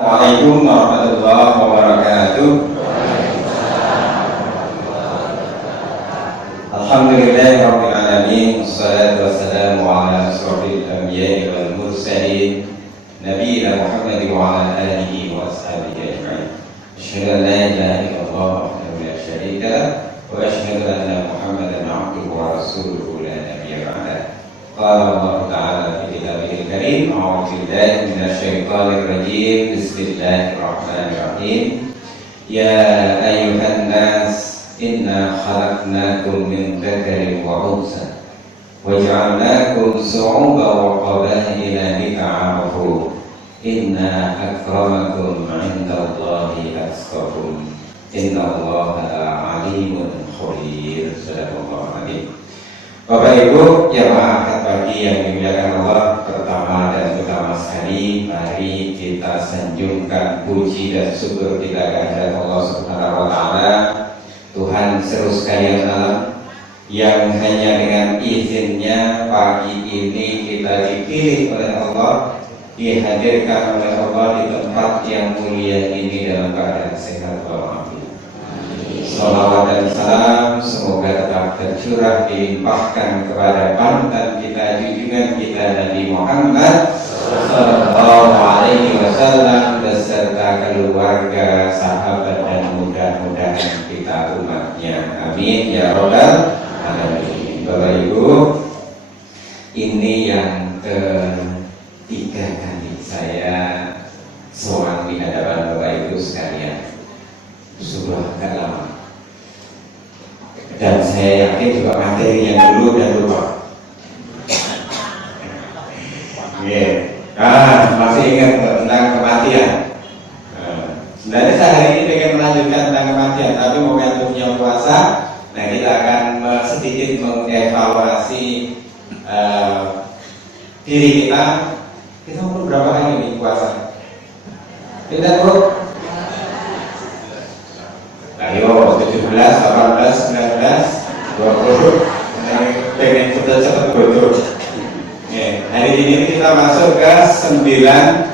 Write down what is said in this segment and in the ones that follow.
Assalamualaikum warahmatullahi wabarakatuh. Alhamdulillahirabbil alamin, wassalatu wassalamu ala asyrofil anbiya'i wal mursalin nabiyina Muhammadin wa ala alihi wa ashabihi ajma'in. Asyhadu an la ilaha illallah wahdahu la syarika lah wa asyhadu anna Muhammadan 'abduhu wa rasuluhu la nabiyya ba'dah. Qala Allah ta'ala fi kitabihil karim, a'udzu billahi minasyaitonir rajim. Bismillahirrahmanirrahim. Ya ayyuhan nas, inna khalaqnakum min dzakarin wa untha wa ja'alnakum syu'uban wa qabaila lita'arafu. Inna akramakum 'indallahi atqakum. Innallaha 'alimun khabir. Sadaqallahu adzim. Bapak Ibu jamaah akad pagi yang dimuliakan Allah, pertama dan utama sekali mari kita sanjungkan puji dan syukur kita kehadirat Allah Subhanahu wa taala, Tuhan seru sekalian alam, yang hanya dengan izinnya pagi ini kita dipilih oleh Allah, dihadirkan oleh Allah di tempat yang mulia ini dalam keadaan sehat walafiat. Salawat dan salam semoga tetap tercurah dilimpahkan kepada panutan kita, junjungan kita Nabi Muhammad sallallahu alaihi wasallam beserta keluarga, sahabat dan mudah-mudahan kita umatnya. Amin ya rabbal alamin. Bapak Ibu, ini yang ketiga kali saya soal di hadapan Bapak Ibu sekalian. Sudah agak lama. Dan saya yakin juga materi yang dulu dan lupa. Masih ingat tentang kematian. Sebenarnya saya hari ini ingin melanjutkan tentang kematian, tapi momentumnya puasa. Nah, kita akan sedikit mengevaluasi diri kita. Kita umur berapa hari ini puasa? Kita umur ayo 17, 18, 19, 20. Pengen cepet-cepet bodoh. Hari ini kita masuk ke 9.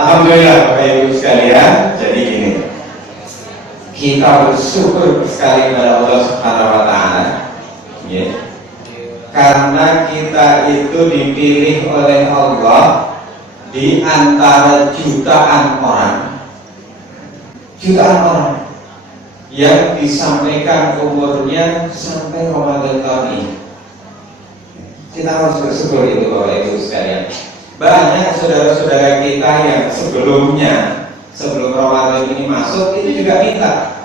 Alhamdulillah Bapak Ibu sekalian. Jadi gini, kita bersyukur sekali kepada Allah Subhanahu wa taala. Karena kita itu dipilih oleh Allah di antara jutaan orang yang disampaikan umurnya sampai Ramadan tahun ini. Kita harus bersyukur itu Bapak Ibu sekalian. Banyak saudara-saudara kita yang sebelum Ramadan ini masuk itu juga minta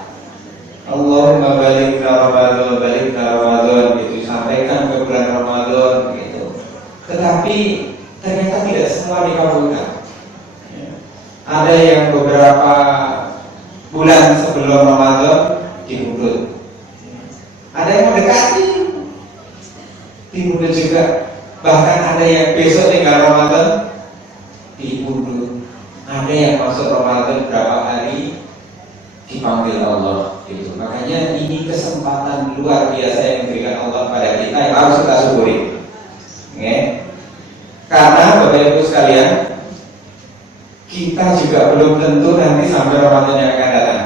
Allahumma balikna Ramadan, balikna Ramadan, itu sampaikan ke bulan Ramadan gitu. Tetapi ternyata tidak semua dikabulkan. Ada yang beberapa bulan sebelum Ramadan diundur. Ada yang mendekati diundur juga. Bahkan ada yang besok tinggal Ramadan diundur. Ada yang masuk Ramadan berapa hari dipanggil Allah gitu. Makanya ini kesempatan luar biasa yang diberikan Allah pada kita yang harus kita syukuri. Karena Bapak Ibu sekalian, kita juga belum tentu nanti sampai Ramadan yang akan datang.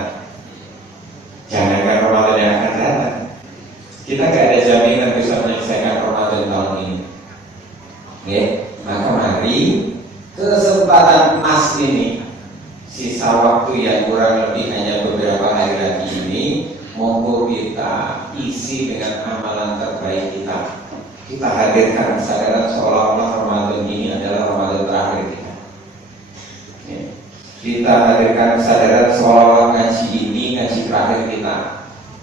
Jangankan Ramadan yang akan datang, kita gak ada jaminan bisa menyelesaikan Ramadan tahun ini. Maka mari kesempatan emas ini, sisa waktu yang kurang lebih hanya beberapa hari lagi ini, monggo kita isi dengan amalan terbaik kita. Kita hadirkan kesadaran seolah-olah Ramadan ini adalah Ramadan terakhir kita. Kita hadirkan kesadaran seolah-olah ngaji ini ngaji terakhir kita.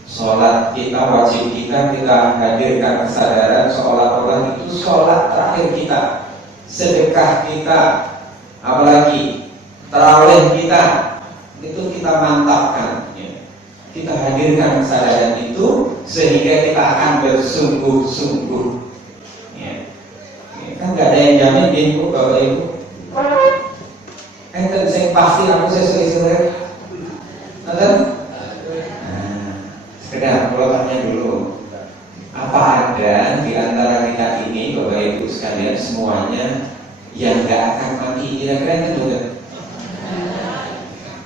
Sholat kita, wajib kita hadirkan kesadaran seolah-olah itu sholat terakhir kita. Sedekah kita, apalagi tarawih kita, itu kita mantapkan. Kita hadirkan kesadaran itu sehingga kita akan bersungguh-sungguh. Kan gak ada yang jamin Ibu, Bapak Ibu. Kan saya pasti aku sesuai. Nonton? Sekedar kalau tanya dulu dulu. Apa ada di antara kita ini, Bapak Ibu sekalian semuanya, yang gak akan mati? Kira-kira itu juga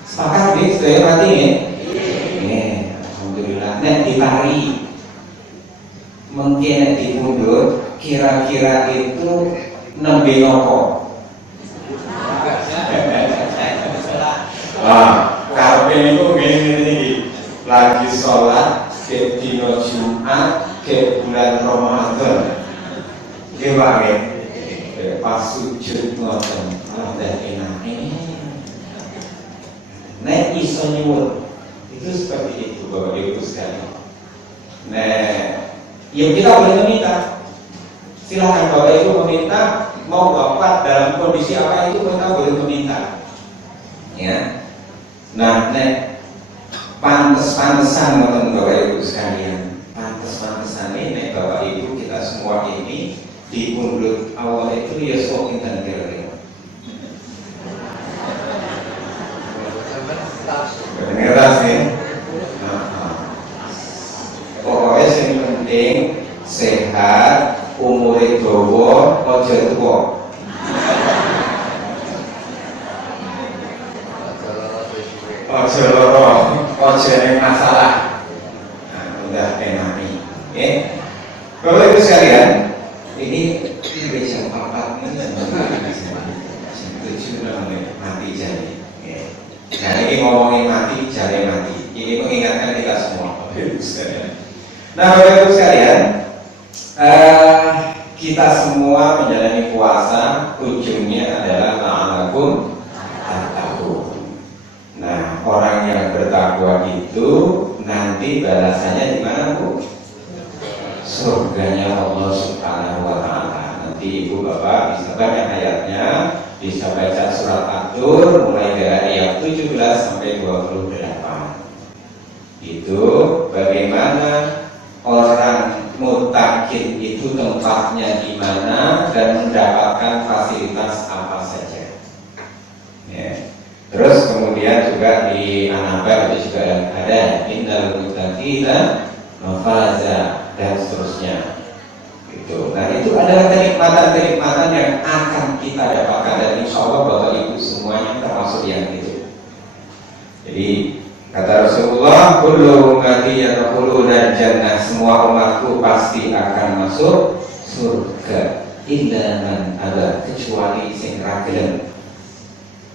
sepakat nih, saya mati nih. Alhamdulillah. Nek ditari, mungkin dimundur, kira-kira itu nembe nopo. Karpe itu gini lagi sholat ke dino Jumat ke bulan Ramadan, gimana? Pas sujud ngoten, ada enak nek iso nyuwun itu seperti itu Bapak Ibu sekalian. Nah, ya kita boleh meminta. Silahkan Bapak Ibu meminta, mau wafat dalam kondisi apa itu kita boleh meminta. Ya. Nah, nek pantes-pantesan Bapak Ibu sekalian, pantes-pantesan ini Bapak Ibu kita semua ini dipundhut Allah itu ya sok pinten kira-kira. Kedengeran sih. Pokoknya yang penting sehat, umur dawa, aja tuwa. Aja lara, aja ning masalah. Nah, udah enak nih. Bapak Ibu sekalian, ini jam 4 ini jam 7 namanya mati jadi. Nah ini ngomongin mati, jari mati. Ini mengingatkan kita semua. Nah Bapak Ibu sekalian, kita semua menjalani puasa, ujungnya adalah la'alakum tattaqun. Nah orang yang bertakwa itu nanti balasannya di mana Bu? Surganya Allah Subhanahu wa Ta'ala. Nanti Ibu Bapak bisa baca ayatnya, bisa baca surat At-Tur mulai dari ayat 17 sampai 28. Itu bagaimana orang mutakin itu tempatnya di mana dan mendapatkan fasilitas apa saja. Ya. Terus kemudian juga di An-Naba itu juga ada innal muttaqina mafaza dan seterusnya. Gitu. Nah itu adalah kenikmatan-kenikmatan yang akan kita dapatkan dan insya Allah Bapak Ibu semuanya termasuk yang itu. Jadi kata Rasulullah, kullu ummati yadkhuluna jannah, semua umatku pasti akan masuk surga illa man aba, kecuali sing ra gelem.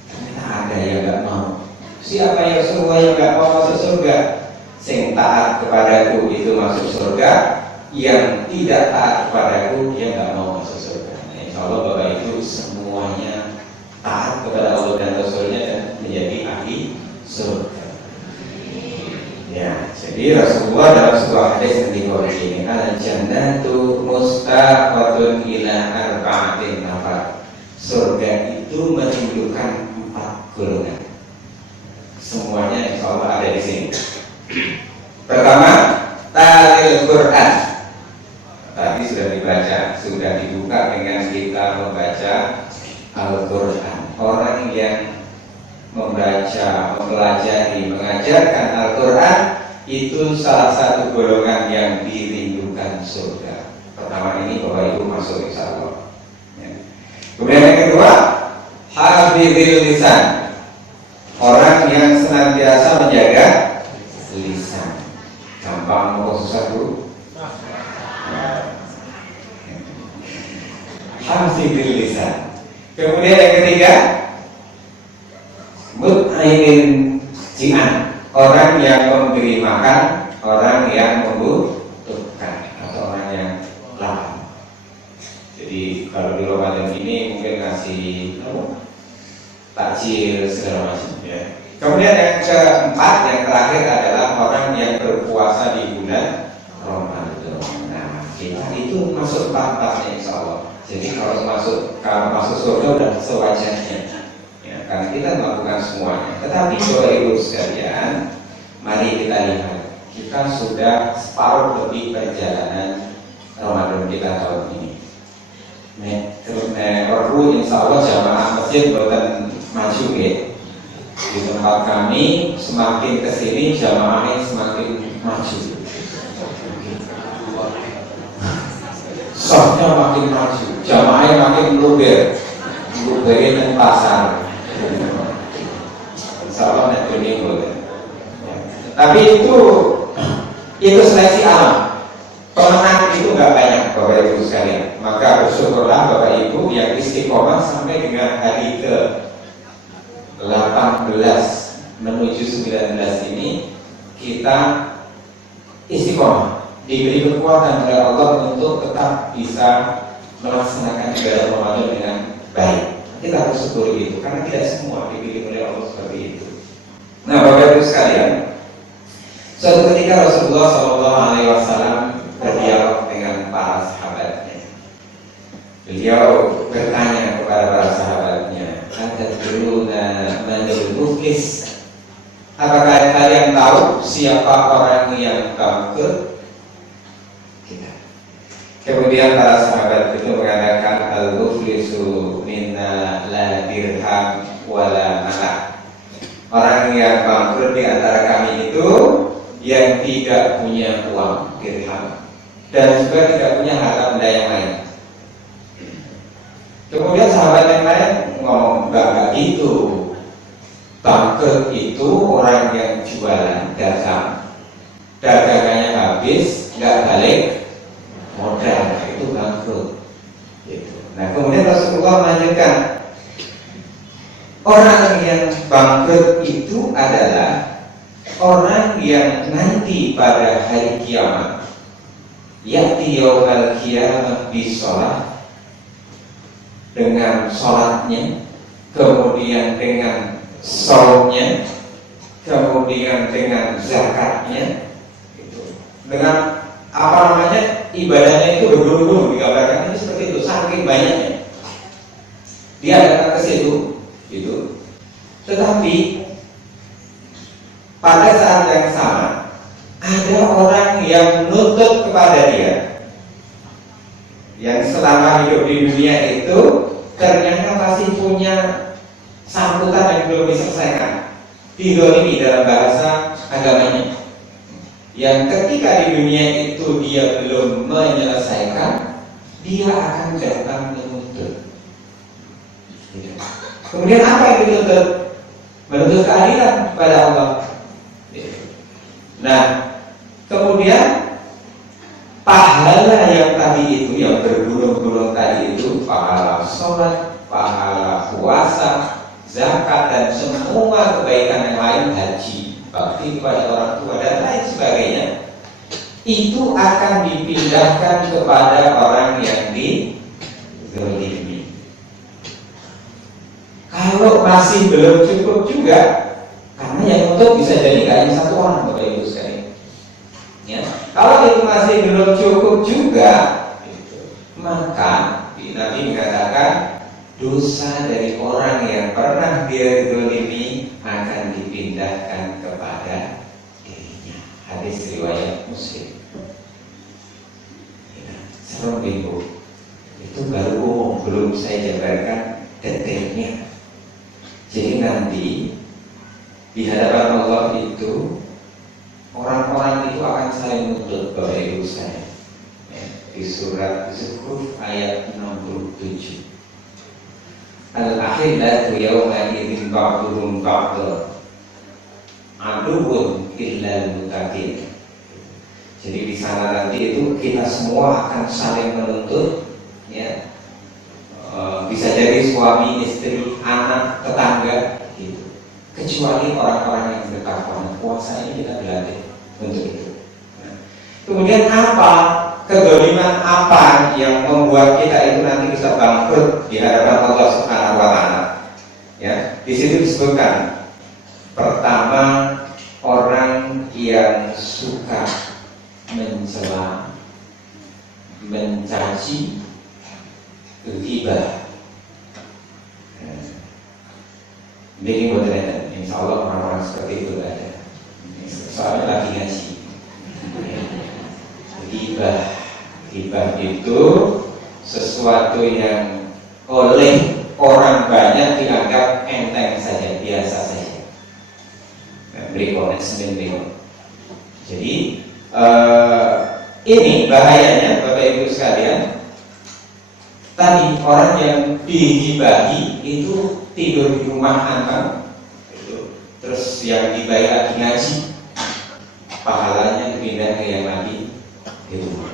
Ternyata ada yang enggak mau. Siapa yang semua yang enggak mau masuk surga? Sing taat kepadaku itu masuk surga, yang tidak taat kepadaku dia nggak mau masuk surga. Nah, insya Allah Bapak Ibu semuanya taat kepada Allah dan Rasulnya dan menjadi ahli surga. Ya, jadi Rasulullah dalam sebuah hadis yang dikutip ini, al jannatu mustaqatun ila arba'atin nafar. Surga itu menunjukkan 4 golongan. Semuanya insya Allah ada di sini. Pertama, talil Quran. Tadi sudah dibaca, sudah dibuka dengan kita membaca Al-Quran. Orang yang membaca, mempelajari, mengajarkan Al-Quran itu salah satu golongan yang dirindukan surga. Pertama ini Bapak Ibu masuk insya Allah. Ya. Kemudian yang kedua, hafizil lisan. Orang yang senantiasa menjaga lisan. Gampang mau susah dulu. Hafizil lisan. Kemudian yang ketiga, mut'aimin ji'an, orang yang memberi makan orang yang membutuhkan atau orang yang lapar. Jadi kalau di Ramadan ini mungkin ngasih takjil segala macam ya. Kemudian yang keempat, yang terakhir adalah orang yang berpuasa di bulan Ramadan. Nah, kita itu masuk 4-4-nya insya Allah. Jadi kalau masuk surga udah sewajarnya. Ya, karena kita melakukan semuanya. Tetapi Bapak Ibu sekalian, mari kita lihat, kita sudah separuh lebih perjalanan Ramadan kita tahun ini. Perlu insya Allah jamaah masjid buatan maju ya. Di tempat kami semakin kesini jamaahnya semakin maju. Indonesia makin maju, jamaahnya makin meluber di pasar. Insya Allah nanti ini boleh. Tapi itu seleksi alam. Pemenang itu nggak banyak Bapak Ibu sekalian. Maka bersyukurlah Bapak Ibu yang istiqomah sampai dengan hari ke 18 menuju 19 ini kita istiqomah, diberi kekuatan oleh Allah untuk tetap bisa melaksanakan ibadah Ramadan dengan baik. Kita bersyukur itu karena tidak semua dipilih oleh Allah seperti itu. Nah, Bapak Ibu sekalian, suatu ketika Rasulullah SAW berdialog dengan para sahabatnya. Beliau bertanya kepada para sahabatnya, "Atadruna manil muflis?" Apakah kalian tahu siapa orang yang bangkrut? Kemudian para sahabat itu mengatakan, "Al-muflisu minna la dirham wala mata." Orang yang bangkrut di antara kami itu yang tidak punya uang dirham dan juga tidak punya harta benda yang lain. Kemudian sahabat yang lain ngomong, enggak gitu. Bangkrut itu orang yang jualan dagang, dagangannya habis, nggak balik modal, itu bangkrut. Gitu. Nah, kemudian Rasulullah melanjutkan, orang yang bangkrut itu adalah orang yang nanti pada hari kiamat, ya'ti yaumal qiyamah bisolah, dengan sholatnya, kemudian dengan shaumnya, kemudian dengan zakatnya, gitu. Dengan apa namanya, ibadahnya itu berguru-guru, digambarkan ini seperti itu, saking banyaknya dia datang ke situ, gitu. Tetapi pada saat yang sama ada orang yang menuntut kepada dia, yang selama hidup di dunia itu ternyata masih punya sambutan yang belum diselesaikan, didolimi dalam bahasa agamanya, yang ketika di dunia itu dia belum menyelesaikan, dia akan datang menuntut. Kemudian apa yang dituntut? Menuntut keadilan kepada Allah. Nah, kemudian pahala yang tadi itu, yang bergulung-gulung tadi itu, pahala sholat, pahala puasa, zakat, dan semua kebaikan yang lain, haji, bakti kepada orang tua, dan lain sebagainya, itu akan dipindahkan kepada orang yang dizalimi. Kalau masih belum cukup juga, karena yang untuk bisa jadi hanya satu orang, Bapak Ibu sekalian. Ya, kalau itu masih belum cukup juga, maka Nabi mengatakan dosa dari orang yang pernah dia zalimi akan dipindahkan kepada dirinya. Hadis riwayat Muslim. Ya, serem itu. Itu baru umum, belum saya jabarkan detailnya. Jadi nanti di hadapan Allah itu orang-orang itu akan saling menuntut, Bapak Ibu saya. Di surat Zukhruf ayat 67. Al-akhillatu yawma idzin ba'duhum ba'dun aduwwun illal muttaqin. Jadi di sana nanti itu kita semua akan saling menuntut, ya. Bisa jadi suami, istri, anak, tetangga, gitu. Kecuali orang-orang yang bertakwa. Puasa ini kita berlatih untuk itu. Nah, kemudian apa kezaliman apa yang membuat kita itu nanti bisa bangkrut di hadapan Allah Subhanahu wa Ta'ala? Ya, di situ disebutkan pertama, orang yang suka mencela, mencaci, ghibah. Ini buatan, insya Allah orang-orang seperti itu ada. Soalnya lagi ngaji. Ghibah itu sesuatu yang oleh orang banyak dianggap enteng saja, biasa saja. Jadi ini bahayanya Bapak Ibu sekalian. Tadi orang yang dihibahi itu tidur di rumah Antam, itu. Terus yang dihibahi lagi ngaji, pahalanya pindah ke yang lagi di rumah.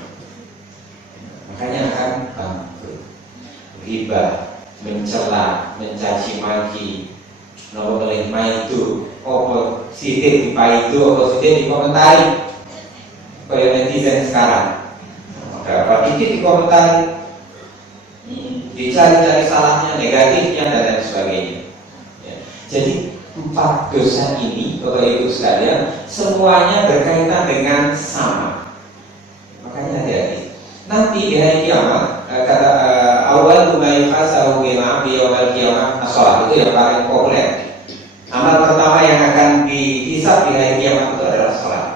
Makanya akan bangkrut. Hibah, mencela, mencaci maki, nopo melih itu, opo sidik di itu, opo sidik di komentari, kayak netizen sekarang. Maka apa dikit di komentari, dicari-cari salahnya, negatifnya dan lain sebagainya. Ya. Jadi 4 dosa ini, Bapak Ibu sekalian, semuanya berkaitan dengan sama. Makanya hati-hati. Nanti di hari kiamat, kata awal yuhasabu bil 'abdi yaumil qiyamah as-shalah, itu yang paling populer. Amal pertama yang akan dihisab di hari kiamat itu adalah salat.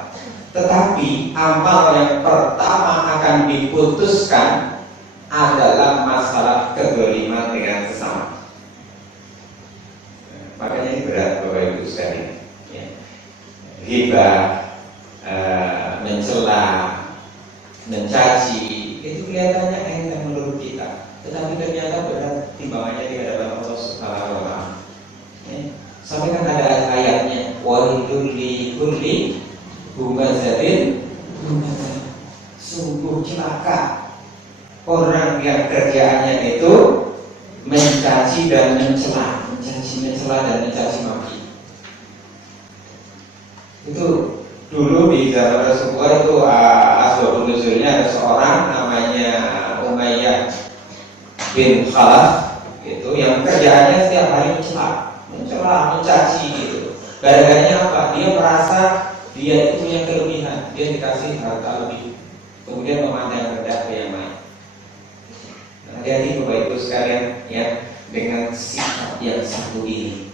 Tetapi amal yang pertama akan diputuskan adalah masalah kezaliman dengan sesama. Makanya ini berat Bapak Ibu sekalian. Ya. Ghibah, mencela, mencaci, itu kelihatannya enteng menurut kita, tetapi ternyata berat timbangannya di hadapan Allah Subhanahu wa Ta'ala. Sampai kan ada ayatnya, wailul likulli humazatin lumazah. Sungguh celaka orang yang kerjaannya itu mencaci dan mencela, mencela dan mencaci maki. Itu dulu di zaman Rasulullah itu asbabun nuzulnya ada seorang namanya Umayyah bin Khalaf, itu yang kerjaannya setiap hari mencela, mencaci gitu. Gara-garanya apa? Dia merasa dia itu punya kelebihan, dia dikasih harta lebih, kemudian memandang rendah ke yang lain. Hati-hati Bapak Ibu sekalian ya dengan sikap yang satu ini.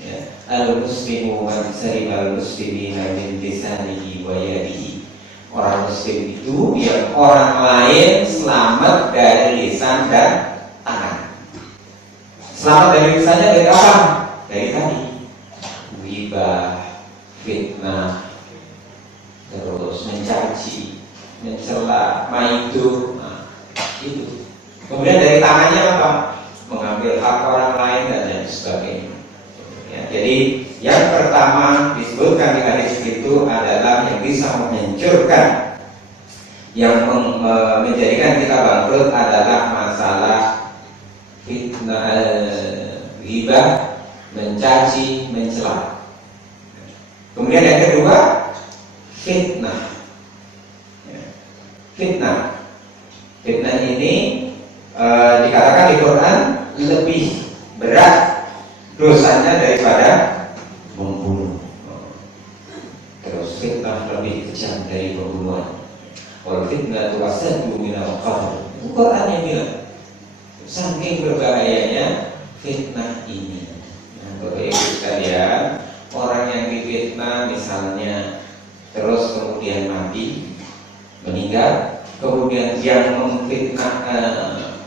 Ya. Al-muslimu man salima al-muslimina min lisanihi wa yadihi. Orang muslim itu yang orang lain selamat dari lisan dan tangan. Selamat dari lisannya dari apa? Dari tadi ghibah, fitnah, terus mencaci, mencela, maidu, itu. Kemudian dari tangannya apa? Mengambil hak orang lain dan lain sebagainya. Ya, jadi yang pertama disebutkan di hadis itu adalah yang bisa menghancurkan, yang menjadikan kita bangkrut adalah masalah fitnah, ghibah, mencaci, mencela. Kemudian yang kedua fitnah. Fitnah ini dikatakan di Quran lebih berat dosanya daripada membunuh. Terus fitnah lebih kejam dari pembunuhan. Wal fitnatu asaddu minal qatl. Quran yang bilang saking berbahayanya fitnah ini. Bapak Ibu sekalian, orang yang difitnah misalnya terus kemudian mati, meninggal, kemudian yang memfitnah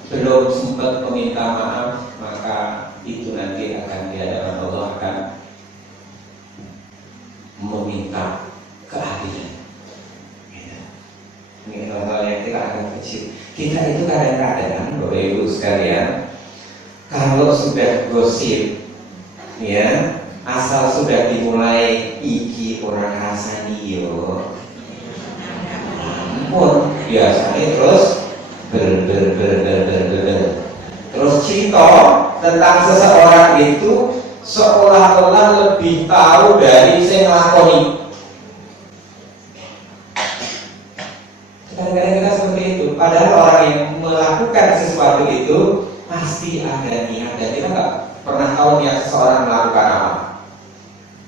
belum sempat meminta maaf, maka itu nanti akan di hadapan Allah akan meminta keadilan. Ini hal yang kita akan kecil. Kita itu kadang-kadang Bapak Ibu sekalian, kalau sudah gosip, ya asal sudah dimulai iki orang rasani yo, ampun biasanya terus terus cerita tentang seseorang itu seolah-olah lebih tahu dari yang ngelakoni. Kadang-kadang kita seperti itu. Padahal orang yang melakukan sesuatu itu pasti ada niat, dan kita nggak pernah tahu niat seseorang melakukan apa.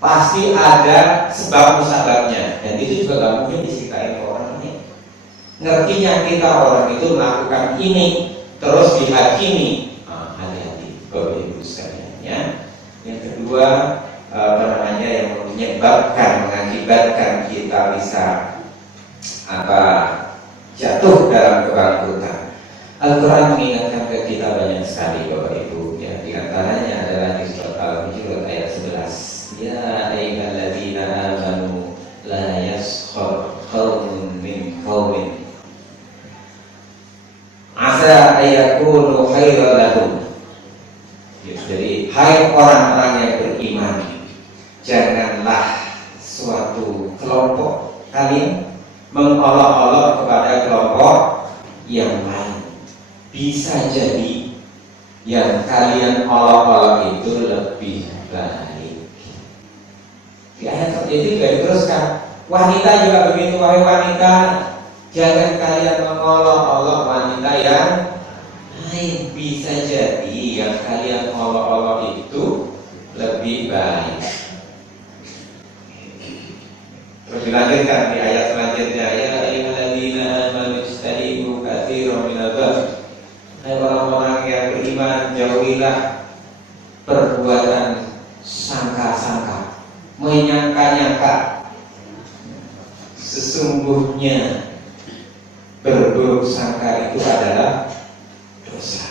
Pasti ada sebab musababnya, dan itu juga nggak mungkin disikain orang ini. Ngertinya kita orang itu melakukan ini terus dihakimi, hati-hati Bapak Ibu sekalian ya. Yang kedua yang mengakibatkan kita bisa jatuh dalam kebangkrutan. Al-Quran mengingatkan ke kita banyak sekali Bapak Ibu ya. Di antaranya adalah di surat Al-Hujurat ayat 11. Ya ayyuhalladzina amanu la yaskhar qaumun min qaumin asa asa ayakunu khairan lahum. Jadi hai orang-orang yang beriman, janganlah suatu kelompok kalian mengolok-olok kepada kelompok yang lain. Bisa jadi yang kalian olok-olok itu lebih baik. Di ayat itu juga diteruskan, wanita juga begitu, wahai wanita, jangan kalian mengolok-olok wanita yang lain. Bisa jadi yang kalian olok-olok itu lebih baik. Terus dilanjutkan di ayat selanjutnya, ya ayyuhalladzina amanu ijtanibu katsiran minadh dhann. Hai orang-orang yang beriman, jauhilah perbuatan sangka-sangka, menyangka-nyangka. Sesungguhnya berburuk sangka itu adalah dosa.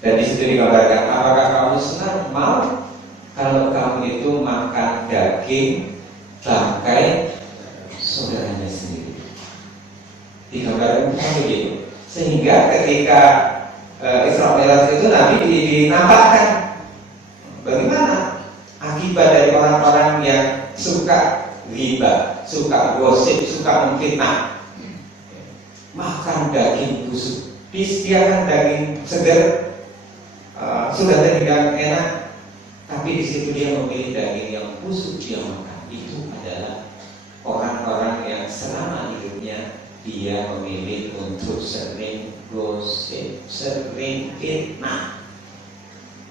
Dan di situ dikabarkan, apakah kamu senang mau kalau kamu itu makan daging bangkai saudaranya sendiri? Dikabarkan begitu. Sehingga ketika Isra Mi'raj itu Nabi dinampakkan bagaimana akibat dari orang-orang yang suka ghibah, suka gosip, suka memfitnah, makan daging busuk, disediakan daging segar, sudah terhidang enak, tapi di situ dia memilih daging yang busuk dia makan. Itu adalah orang-orang yang selama hidupnya dia memilih untuk sering gosip, sering fitnah.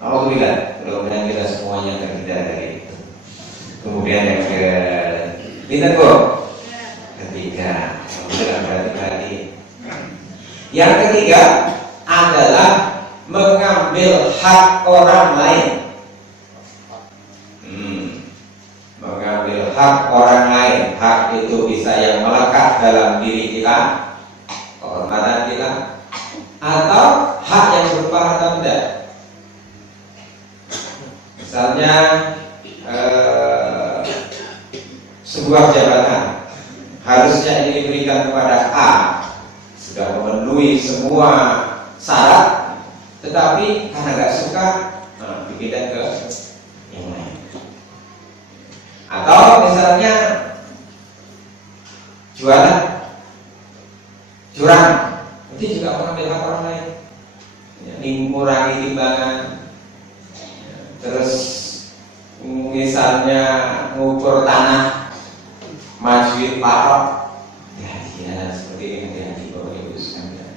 Alhamdulillah, mudah-mudahan kita semuanya terhindar dari itu. Kemudian yang ketiga, berarti yang ketiga adalah mengambil hak orang lain. Mengambil hak orang lain. Hak itu bisa yang melekat dalam diri kita, kehormatan kita, atau hak yang berupa harta benda. Misalnya sebuah jabatan harusnya ini diberikan kepada A, sudah memenuhi semua syarat, tetapi karena nggak suka, dipindah ke yang lain. Atau misalnya jualan curang, itu juga mengambil hak orang lain, mengurangi timbangan. Terus misalnya ngukur tanah, majuin patok, ya seperti ini hati Bapak Ibu sekalian.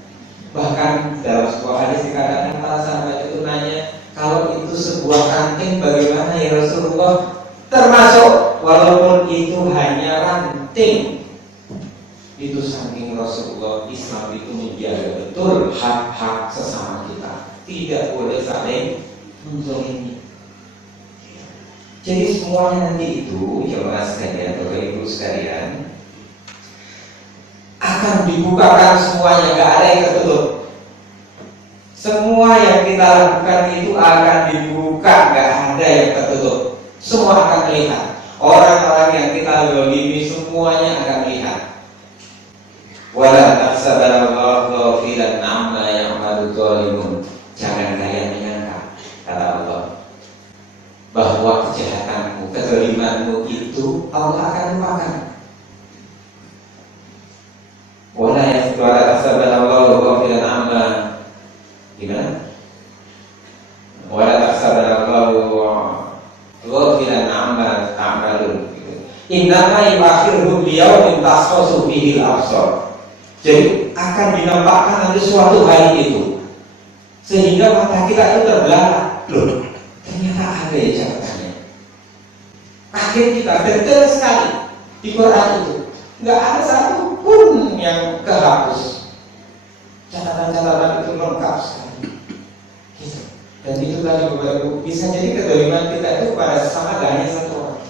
Bahkan dalam sebuah hadis dikatakan para sahabat itu nanya, kalau itu sebuah ranting bagaimana ya Rasulullah? Termasuk walaupun itu hanya ranting, itu saking Rasulullah, Islam itu menjaga betul hak-hak sesama kita, tidak boleh saling menzalimi. Jadi semuanya nanti itu jemaah sekalian, Bapak Ibu sekalian, akan dibukakan semuanya, nggak ada yang tertutup. Semua yang kita lakukan itu akan dibuka, nggak ada yang tertutup. Semua akan melihat. Orang-orang yang kita zalimi semuanya akan melihat. Wala tahsabanallahu ghafilan amma ya'malu dzalimun. Jangan kalian menyangka, kata Allah, bahwa kejahatanmu, kezalimanmu itu Allah akan lupakan. Wala tahsabanallahu ghafilan amma, gimana? Wala tahsabanallahu ghafilan amma ta'malun. Innama yu'akhiruhum liyaumin tashkhasu fihi al-absar. Jadi akan dinampakkan nanti suatu hari itu, sehingga mata kita itu terbelalak. Loh, ternyata ada ya catatannya. Akhir kita detail sekali di Quran itu, nggak ada satu pun yang kehapus. Catatan-catatan itu lengkap sekali. Gitu. Dan itu tadi Bapak Ibu, bisa jadi kezaliman kita itu pada sesama gak hanya satu orang.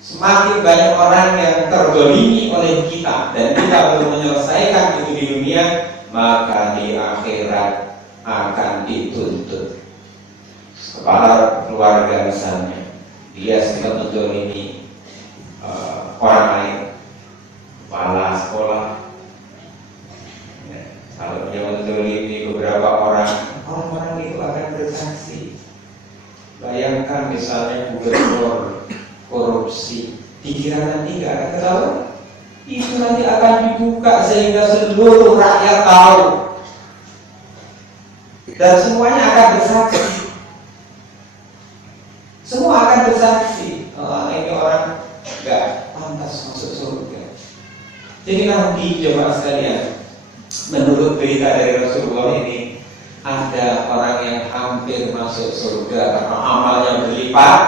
Semakin banyak orang yang terzalimi oleh kita dan kita belum menyelesaikan itu di dunia, maka di akhirat akan dituntut. Kepala keluarga misalnya, dia sudah menzalimi orang lain, kepala sekolah, mendolimi beberapa orang itu akan bersaksi. Bayangkan misalnya gubernur korupsi, dikira nanti nggak akan ketahuan. Itu nanti akan dibuka sehingga seluruh rakyat tahu dan semuanya akan bersaksi. Semua akan bersaksi. Ini orang nggak pantas masuk surga. Jadi nanti jemaah sekalian, menurut berita dari Rasulullah ini, ada orang yang hampir masuk surga karena amalnya berlipat,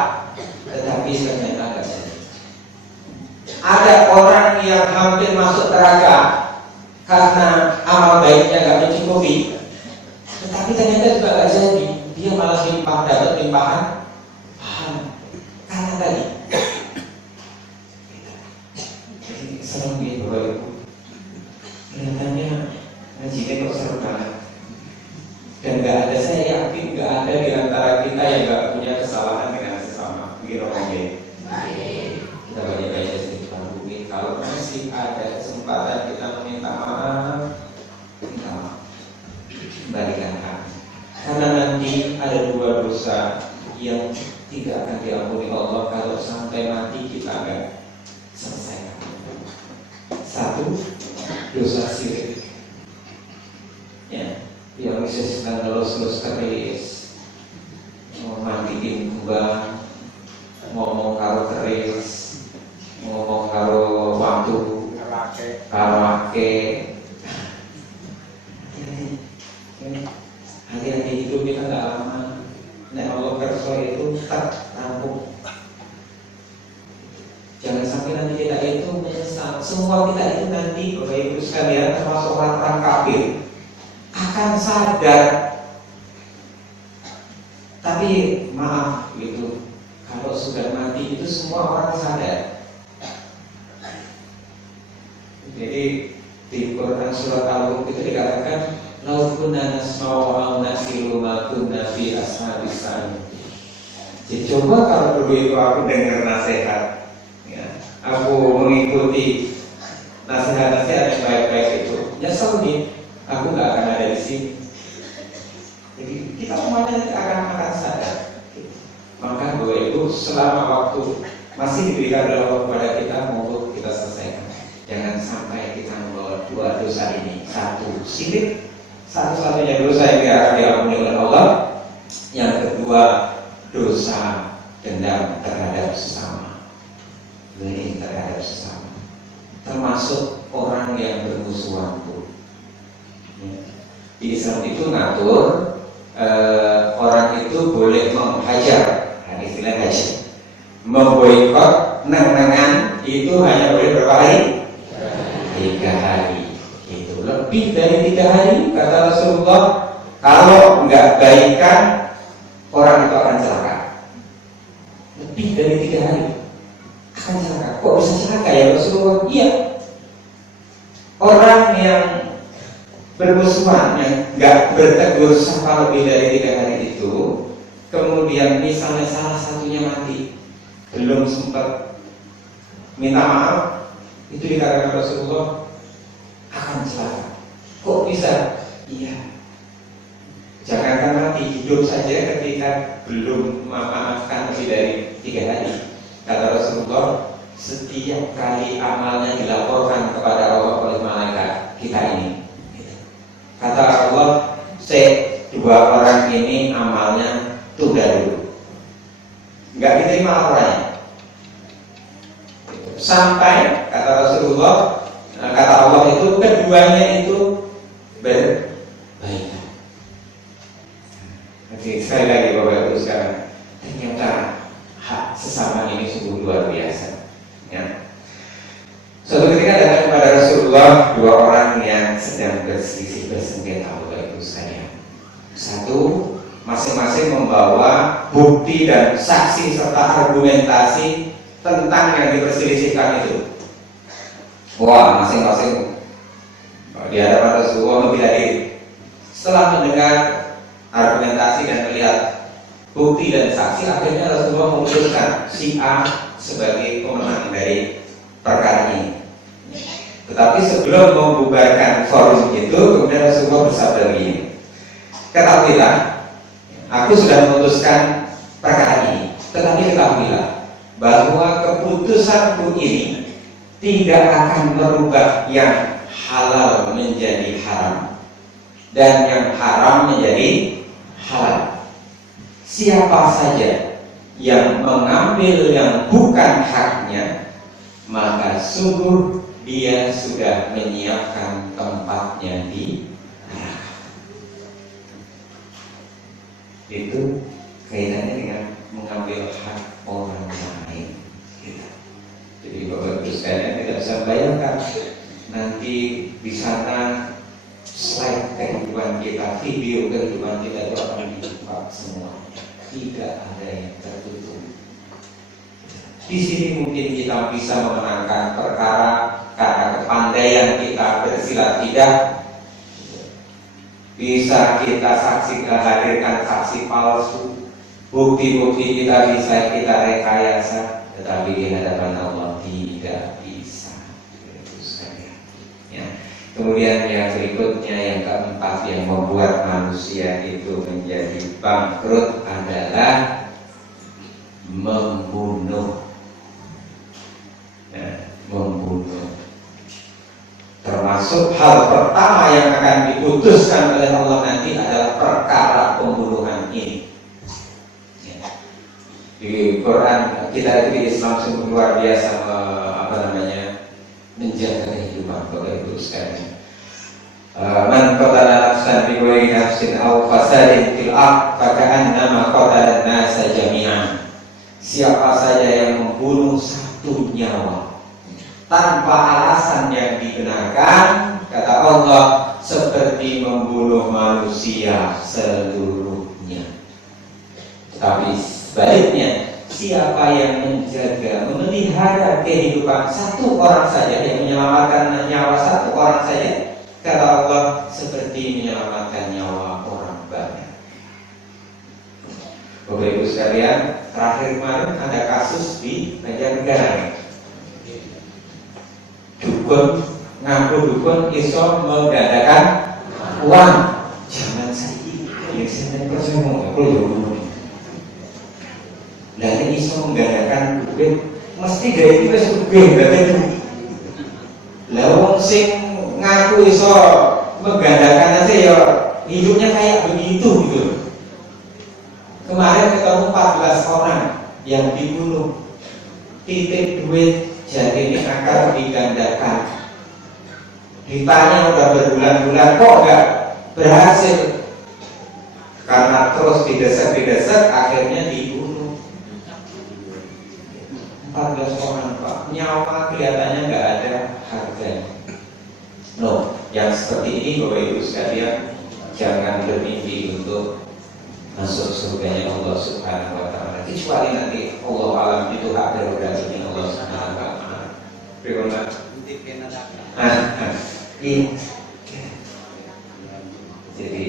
tetapi ternyata nggak jadi. Ada orang yang hampir masuk neraka karena amal baiknya nggak mencukupi, tetapi ternyata juga nggak jadi. Dia malah dapat limpahan pahala. Karena tadi, jadi serem gitu Bapak Ibu. Kelihatannya ngaji kok seru banget. Dan nggak ada, saya yakin nggak ada di antara kita yang nggak punya kesalahan dengan sesama. Begitu aja. Kita banyak-banyak istighfar. Kalau masih ada kesempatan kita meminta maaf, minta maaf, kembalikan kami. Karena nanti ada dua dosa yang tidak akan diampuni Allah kalau sampai mati kita nggak selesaikan. Satu, dosa syirik. Ya, yang bisa sedang lulus keris, mandiin kembang, ngomong karo keris, ngomong karo waktu, karake. Hati-hati hidup kita nggak lama. Nek Allah kerso itu tak rampung. Jangan sampai nanti kita itu menyesal. Semua kita itu nanti, Bapak Ibu sekalian, termasuk orang kafir, akan sadar. Tapi maaf gitu, kalau sudah mati itu semua orang sadar. Jadi di Quran surat Al-Rum itu dikatakan, "Lau kunna nasma'u aw nasilu ma kunna fi ashabis sa'id." Jadi coba kalau dulu itu aku dengar nasihat, ya, aku mengikuti nasihat-nasihat yang baik-baik itu, nyesel nih, aku nggak akan ada di sini. Jadi kita semuanya akan sadar. Maka Bapak Ibu, selama waktu masih diberikan oleh Allah kepada kita, untuk kita selesaikan. Jangan sampai kita membawa dua dosa ini. Satu, syirik, satu-satunya dosa yang tidak akan diampuni oleh Allah. Yang kedua, dosa dendam terhadap sesama, beli terhadap sesama, termasuk orang yang bermusuhan pun. Di Islam itu ngatur orang itu boleh menghajar, istilah hajar, memboikot neng-nengan itu hanya boleh berapa hari? 3 hari. Itu lebih dari 3 hari kata Rasulullah. Kalau nggak baikan, orang itu akan celaka. Lebih dari 3 hari akan celaka. Kok bisa celaka ya Rasulullah? Iya. Orang yang bermusuhan, yang nggak bertegur sapa lebih dari 3 hari itu, kemudian misalnya salah satunya mati, belum sempat minta maaf, itu dikatakan Rasulullah akan celaka. Kok bisa? Iya. Jangankan mati, hidup saja ketika belum memaafkan lebih dari 3 hari. Kata Rasulullah, setiap kali amalnya dilaporkan kepada Allah oleh malaikat kita ini, kata Allah, dua orang ini amalnya tunda dulu, nggak diterima laporannya. Sampai kata Rasulullah, kata Allah itu keduanya itu berbaikan. Oke, sekali lagi Bapak Ibu sekarang, ternyata hak sesama ini sungguh luar biasa. Ya. Suatu ketika datang kepada Rasulullah 2 orang yang sedang berselisih bersengketa, Bapak Ibu sekalian. Satu, masing-masing membawa bukti dan saksi serta argumentasi tentang yang diperselisihkan itu. Wah, masing-masing di hadapan Rasulullah membela diri. Setelah mendengar argumentasi dan melihat bukti dan saksi, akhirnya Rasulullah memutuskan si A sebagai pemenang dari perkara ini. Tetapi sebelum membubarkan forum itu, kemudian Rasulullah bersabda begini, ketahuilah, aku sudah memutuskan perkara ini, tetapi ketahuilah bahwa keputusanku ini tidak akan merubah yang halal menjadi haram dan yang haram menjadi halal. Siapa saja yang mengambil yang bukan haknya, maka sungguh dia sudah menyiapkan tempatnya di neraka. Itu kaitannya dengan mengambil hak orang lain. Jadi Bapak Ibu sekalian tidak bisa bayangkan nanti di sana slide kehidupan kita, video kehidupan kita itu akan dibuka semua. Tidak ada yang tertutup. Di sini mungkin kita bisa memenangkan perkara karena kepandaian kita bersilat lidah. Bisa kita saksikan, hadirkan saksi palsu, bukti-bukti kita bisa kita rekayasa, tetapi di hadapan Allah tidak bisa. Ya. Kemudian yang berikutnya, yang keempat, yang membuat manusia itu menjadi bangkrut adalah membunuh. Ya, membunuh. Termasuk hal pertama yang akan diputuskan oleh Allah nanti adalah perkara pembunuhan ini. Ya. Di Quran kita itu di Islam sungguh luar biasa menjaga kehidupan Bapak Ibu sekalian. Man qatala nafsan bi ghairi nafsin aw fasadin fil ardh faka'annama qatala an-nasa jami'an. Siapa saja yang membunuh satu nyawa tanpa alasan yang dibenarkan, kata Allah, seperti membunuh manusia seluruhnya. Tapi sebaliknya, siapa yang menjaga, memelihara kehidupan satu orang saja, yang menyelamatkan nyawa satu orang saja, kata Allah, seperti menyelamatkan nyawa orang banyak. Bapak Ibu sekalian, terakhir kemarin ada kasus di Banjarnegara. Dukun, ngaku dukun iso menggandakan uang. Jangan saiki, ya saya percaya ngomong. Lah nek iso menggandakan duit, mesti gawe itu wis sugih berarti. Lah wong sing ngaku iso menggandakan aja ya hidupnya kayak begitu gitu. Kemarin ketemu 14 orang yang dibunuh, titip duit jadi ini akan digandakan. Ditanya udah berbulan-bulan kok enggak berhasil, karena terus didesak akhirnya dibunuh. 14 orang Pak, nyawa kelihatannya nggak ada harganya. No, yang seperti ini Bapak Ibu sekalian, jangan bermimpi untuk masuk surganya Allah Subhanahu wa ta'ala, kecuali nanti Allah alam itu hak prerogatifnya Allah Subhanahu wa ta'ala. Bagaimana? Jadi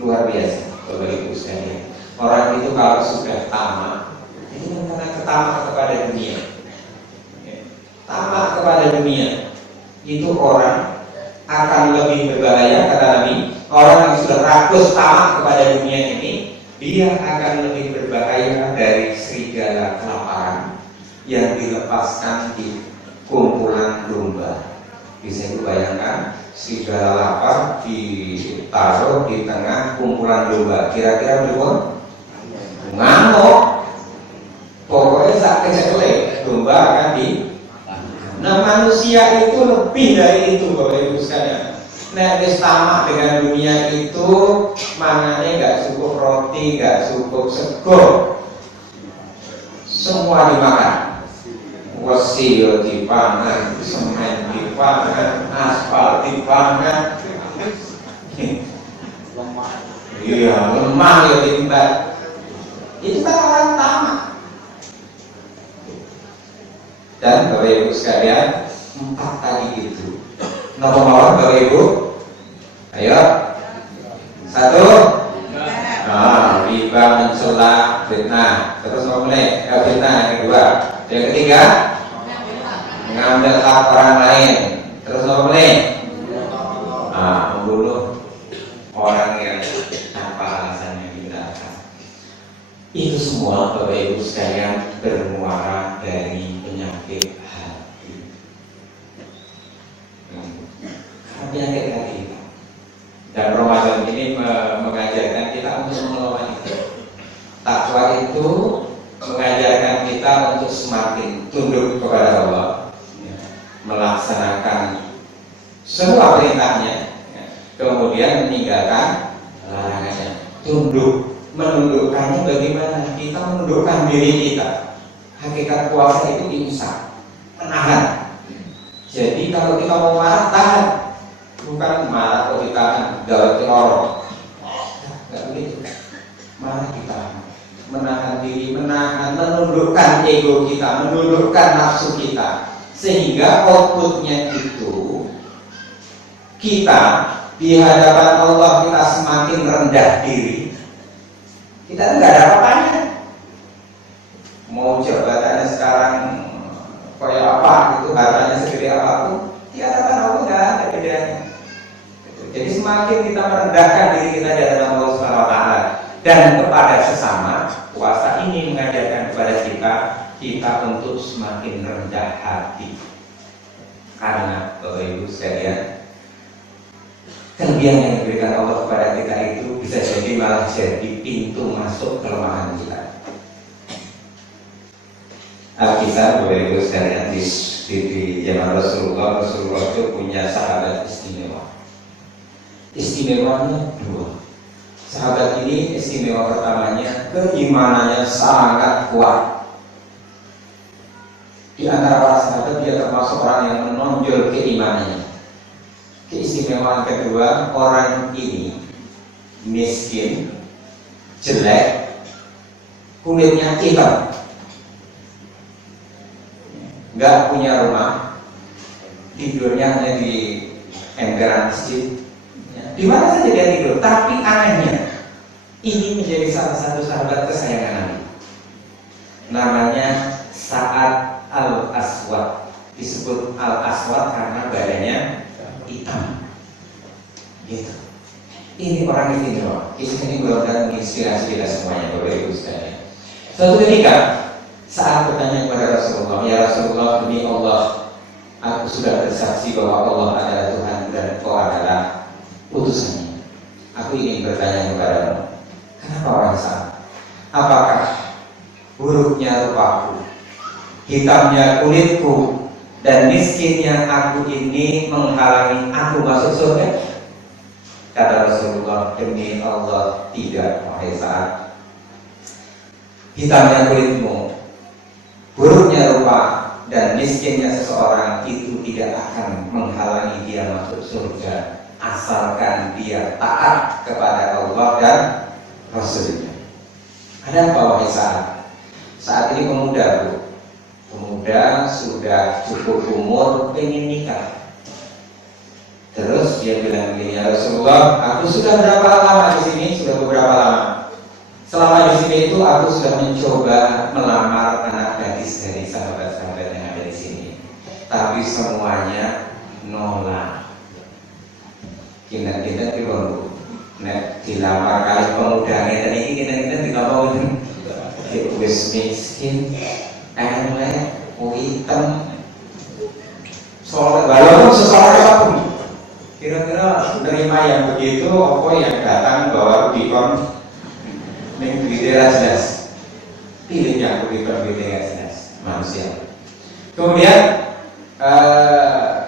luar biasa Bapak Ibu sekalian. Orang itu kalau sudah tamak, itu karena ketamak kepada dunia. Tamak kepada dunia, itu orang akan lebih berbahaya, kata Nabi. Orang yang sudah rakus tamak kepada dunia ini, dia akan lebih berbahaya dari serigala kelaparan yang dilepaskan di kumpulan domba. Bisa dibayangkan, serigala lapar ditaruh di tengah kumpulan domba. Kira-kira berapa? Ngamuk. Pokoknya saat kecele domba akan di. Nah, manusia itu lebih dari itu Bapak Ibu sekalian. Nek wis tamak dengan dunia itu, mangannya nggak cukup roti, nggak cukup sego, semua dimakan. Wesi dipangan, semen dipangan, aspal dipangan, iya lemah ya ditimbat. Itu kan orang tamak. Dan Bapak Ibu sekalian, 4 tadi itu. Nomor mawon Bapak Ibu. Ayo. 1. Riba, mencela, fitnah. Terus mau mulai fitnah yang kedua. Yang ketiga, ngambil hak orang lain, terus apa boleh? Membunuh orang yang tanpa alasan yang dibenarkan. Itu semua Bapak Ibu sekalian bermuara dari penyakit hati. Penyakit hati. Dan Ramadan ini mengajarkan kita untuk mengelola itu. Takwa itu mengajarkan kita untuk semakin tunduk kepada Allah, melaksanakan semua perintahnya, kemudian meninggalkan larangannya. Tunduk, menundukkannya bagaimana? Kita menundukkan diri kita. Hakikat puasa itu imsak, menahan. Jadi kalau kita mau marah, tahan. Bukan marah kalau kita gawat orang. Enggak begitu. Marah kita menahan diri, menundukkan ego kita, menundukkan nafsu kita, sehingga outputnya itu kita di hadapan Allah kita semakin rendah diri. Kita nggak ada apa-apanya. Mau jabatannya sekarang kayak apa gitu, hartanya segede apapun, di hadapan Allah nggak ada bedanya. Jadi semakin kita merendahkan diri kita di hadapan Allah Subhanahu Wa Taala dan kepada sesama, puasa ini mengajarkan kepada kita untuk semakin rendah hati. Karena Bapak Ibu sekalian, kelebihan yang diberikan Allah kepada kita itu bisa jadi malah jadi pintu masuk kelemahan kita. Alkisah Bapak Ibu sekalian, di zaman Rasulullah itu punya sahabat istimewa. Istimewanya dua. Sahabat ini istimewa pertamanya, keimanannya sangat kuat. Di antara para sahabat dia termasuk orang yang menonjol keimanannya. Keistimewaan kedua, orang ini miskin, jelek, kulitnya hitam, nggak punya rumah, tidurnya hanya di emperan masjid. Di mana saja dia tidur. Tapi anehnya, ini menjadi salah satu sahabat kesayangan Nabi. Namanya Sa'ad Al-Aswad. Disebut Al-Aswad karena badannya hitam. Gitu. Ini orang istimewa. Kisah ini benar-benar menginspirasi kita semuanya, Bapak Ibu sekalian. Suatu ketika saat bertanya kepada Rasulullah, ya Rasulullah, demi Allah, aku sudah bersaksi bahwa Allah adalah Tuhan dan Engkau adalah utusannya. Aku ingin bertanya kepadamu, kenapa orang salah? Apakah buruknya rupaku, hitamnya kulitku, dan miskinnya aku ini menghalangi aku masuk surga? Kata Rasulullah, demi Allah tidak, wahai Sa'ad. Hitamnya kulitmu, buruknya rupa, dan miskinnya seseorang itu tidak akan menghalangi dia masuk surga, asalkan dia taat kepada Allah dan Rasulnya. Ada apa wahai Sa'ad? Saat ini pemuda, Bu. Pemuda sudah cukup umur, pengen nikah. Terus dia bilang begini, ya Rasulullah, aku sudah berapa lama di sini? Sudah beberapa lama. Selama di sini itu aku sudah mencoba melamar anak gadis dari sahabat-sahabat yang ada di sini, tapi semuanya nolak. Kita tiba-tiba nek dilamar kali pemuda ngeten iki kita ditapa wis miskin, elek, hitam, soalnya walaupun seseorang apapun. Kira-kira menerima yang begitu, apa yang datang bawa Rubicon ning duitnya jelas. Pilih yang Rubicon duitnya jelas, manusia. Kemudian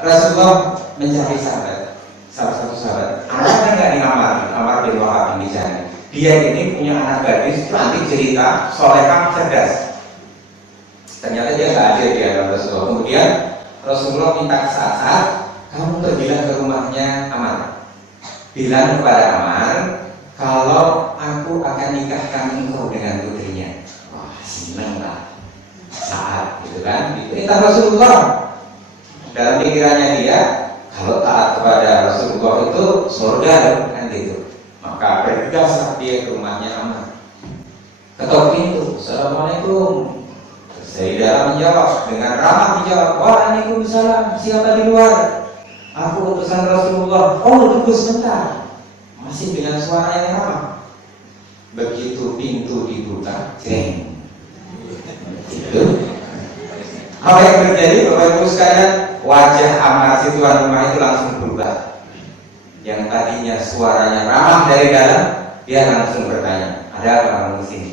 Rasulullah mencari sahabat, salah satu sahabat. Anaknya nggak dilamar, Amr bin Wahab ini misalnya. Dia ini punya anak gadis, cantik cerita, solehah, cerdas. Ternyata dia nggak ada di hadapan Rasulullah. Kemudian Rasulullah minta saat-saat, kamu pergilah ke rumahnya Amr. Bilang kepada Amr, kalau aku akan nikahkan engkau dengan putrinya. Wah, seneng lah saat, gitu kan? Itu perintah Rasulullah. Dalam pikirannya dia, kalau taat kepada Rasulullah itu surga, kan gitu. Maka bergegas dia ke rumahnya Amr. Ketok pintu, Assalamualaikum. Terus Dari dalam menjawab, dengan ramah menjawab, waalaikumsalam, siapa di luar? Aku utusan Rasulullah. Oh, tunggu sebentar. Masih dengan suara yang ramah. Begitu pintu dibuka, jeng. Itu. Apa yang terjadi, Bapak Ibu sekalian? Wajah Ammar si tuan rumah itu langsung berubah. Yang tadinya suaranya ramah dari dalam, dia langsung bertanya, ada apa kamu di sini?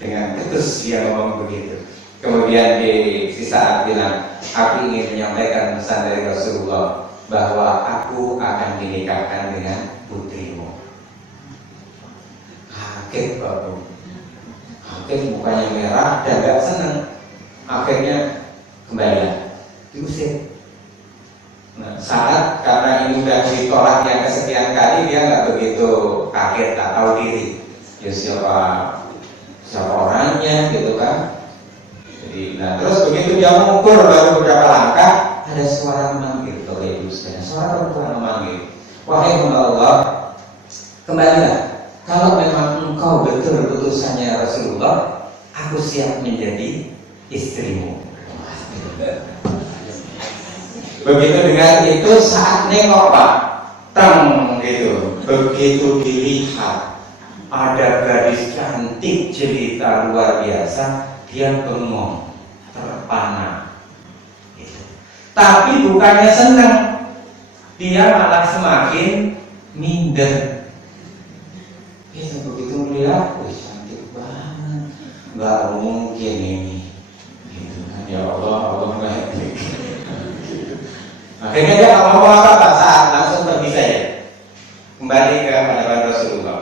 Dengan ketus dia ngomong begitu. Kemudian di saat bilang, aku ingin menyampaikan pesan dari Rasulullah bahwa aku akan dinikahkan dengan putrimu. Kaget Bapak. Kaget, mukanya merah dan gak senang. Akhirnya kembali diusir. Nah, saat karena ini sudah ditolak yang kesekian kali, dia nggak begitu kaget, tak tahu diri. Ya siapa orangnya gitu kan. Jadi, nah terus begitu dia mengukur baru beberapa langkah, ada suara memanggil. Bapak Ibu sekalian, suara perempuan memanggil, wahai hamba Allah, kembalilah. Kalau memang engkau betul utusannya Rasulullah, aku siap menjadi istrimu. Begitu dengan itu, saat nengok Pak, teng gitu. Begitu dilihat ada gadis cantik jelita luar biasa, dia bengong, terpana. Gitu. Tapi bukannya senang, dia malah semakin minder. Begitu melihat, wih cantik banget, nggak mungkin ini. Gitu. Ya Allah nggak. Akhirnya dia nggak mau apa-apa, saat langsung pergi saja, kembali ke hadapan Rasulullah.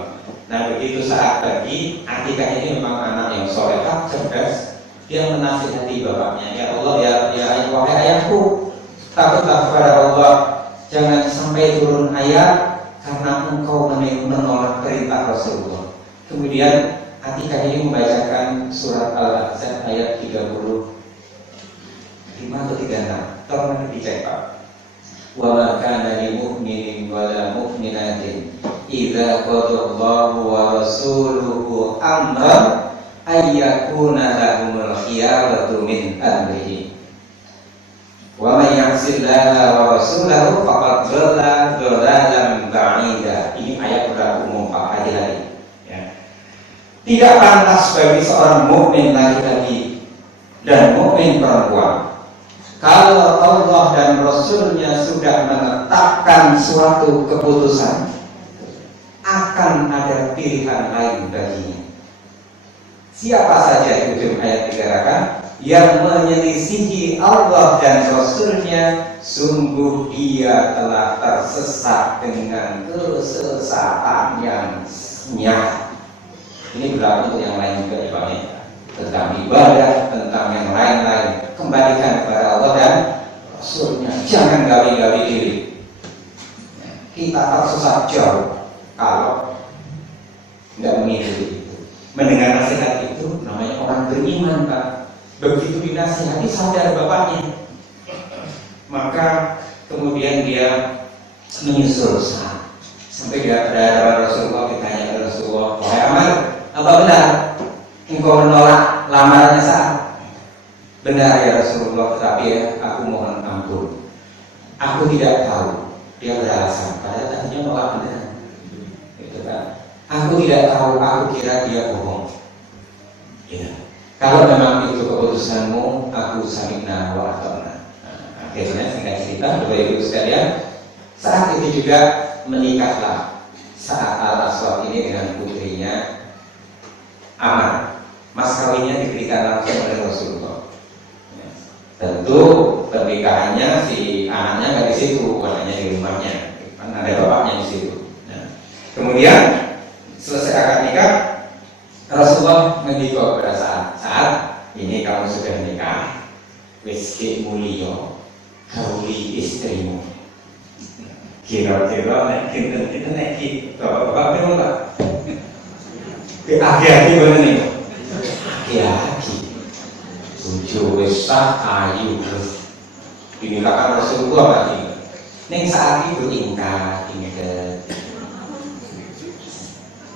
Nah begitu saat pergi, Atikah ini memang anak yang solehah, cerdas. Dia menasihati bapaknya, ya Allah, ya wahai ayahku, takutlah kepada Allah, jangan sampai turun ayat karena engkau menolak perintah Rasulullah. Kemudian Atikah ini membacakan surat Al-Ahzab ayat 35 atau 36. Tolong dicek Pak. Wa ma kana lil mu'minin wa la mu'minatin idza qadallahu wa rasuluhu amran ayyakuna lahumul khiyaratu min amrihi. Wa man ya'sillaha wa rasulahu faqad dhalla dhalalan ba'ida. Ini ayat berlaku umum Pak, hati-hati ya. Tidak pantas bagi seorang mukmin laki-laki dan mukmin perempuan, kalau Allah dan Rasulnya sudah menetapkan suatu keputusan, akan ada pilihan lain baginya. Siapa saja, ujung ayat dikatakan, yang menyelisihi Allah dan Rasulnya, sungguh dia telah tersesat dengan kesesatan yang nyata. Ini berlaku untuk yang lain juga ya Pak ya. Tentang ibadah, tentang yang lain-lain, kembalikan kepada Allah dan Rasulnya. Jangan gali-gali diri. Kita tersesat jauh kalau tidak mengikuti itu. Mendengar nasihat itu namanya orang beriman Pak. Begitu dinasihati sadar bapaknya, maka kemudian dia menyusul sampai dia pada Rasulullah. Ditanya kepada Rasulullah, wahai Ammar, apa benar engkau menolak lamarannya Sa'ad? Benar ya Rasulullah, tapi ya, aku mohon ampun, aku tidak tahu. Dia beralasan, padahal tadinya nolak benar. Gitu kan? Aku tidak tahu, aku kira dia bohong. Ya. Kalau memang itu keputusanmu, aku sami'na wa ata'na. Akhirnya singkat cerita, Bapak Ibu sekalian, saat itu juga menikahlah Sa'ad al-Aswad ini dengan putrinya Ammar. Mas kawinnya diberikan langsung oleh Rasulullah. Ya. Tentu pernikahannya si anaknya nggak di situ, anaknya di rumahnya, kan ada bapaknya di situ. Nah, kemudian selesai akad nikah, Rasulullah menghimbau kepada saat ini kamu sudah menikah, wis mulio, kauli istrimu. Kira-kira nek kita nek bapak memang nggak. Hati-hati bener nih. Hati-hati. Tujuh wesah ayu terus dinikahkan Rasulullah tadi. Neng saat itu ingat.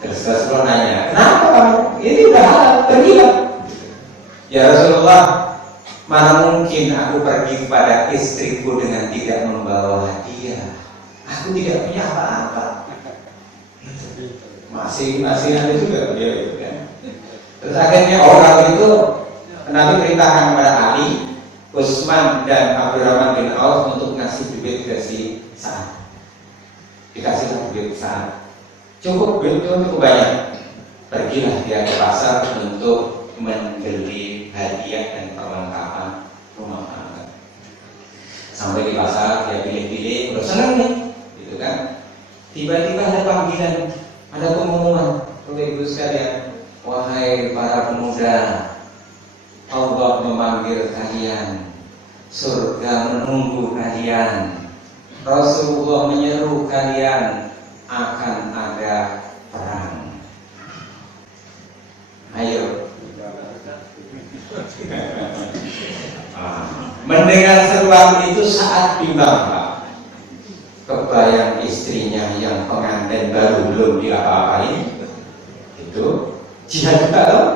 Terus Rasulullah nanya, kenapa kamu? Ini udah halal, pergi lah. Ya Rasulullah, mana mungkin aku pergi kepada istriku dengan tidak membawa hadiah? Aku tidak punya apa-apa. Masih ada juga dia itu kan. Terus akhirnya orang itu Nabi perintahkan kepada Ali, Utsman dan Abdurrahman bin Auf untuk ngasih duit ke si Sa'ad. Dikasih duit Sa'ad. Cukup banyak. Pergilah dia ke pasar untuk membeli hadiah dan perlengkapan rumah tangga. Sampai di pasar dia pilih-pilih, udah senang nih, gitu kan. Tiba-tiba ada panggilan, ada pengumuman, Bapak Ibu sekalian, wahai para pemuda, Allah memanggil kalian, surga menunggu kalian, Rasulullah menyeru kalian akan ada perang. Ayo. Mendengar seruan itu saat bimbang, Pak. Kebayang istrinya yang pengantin baru belum diapa-apain, itu jihad juga loh.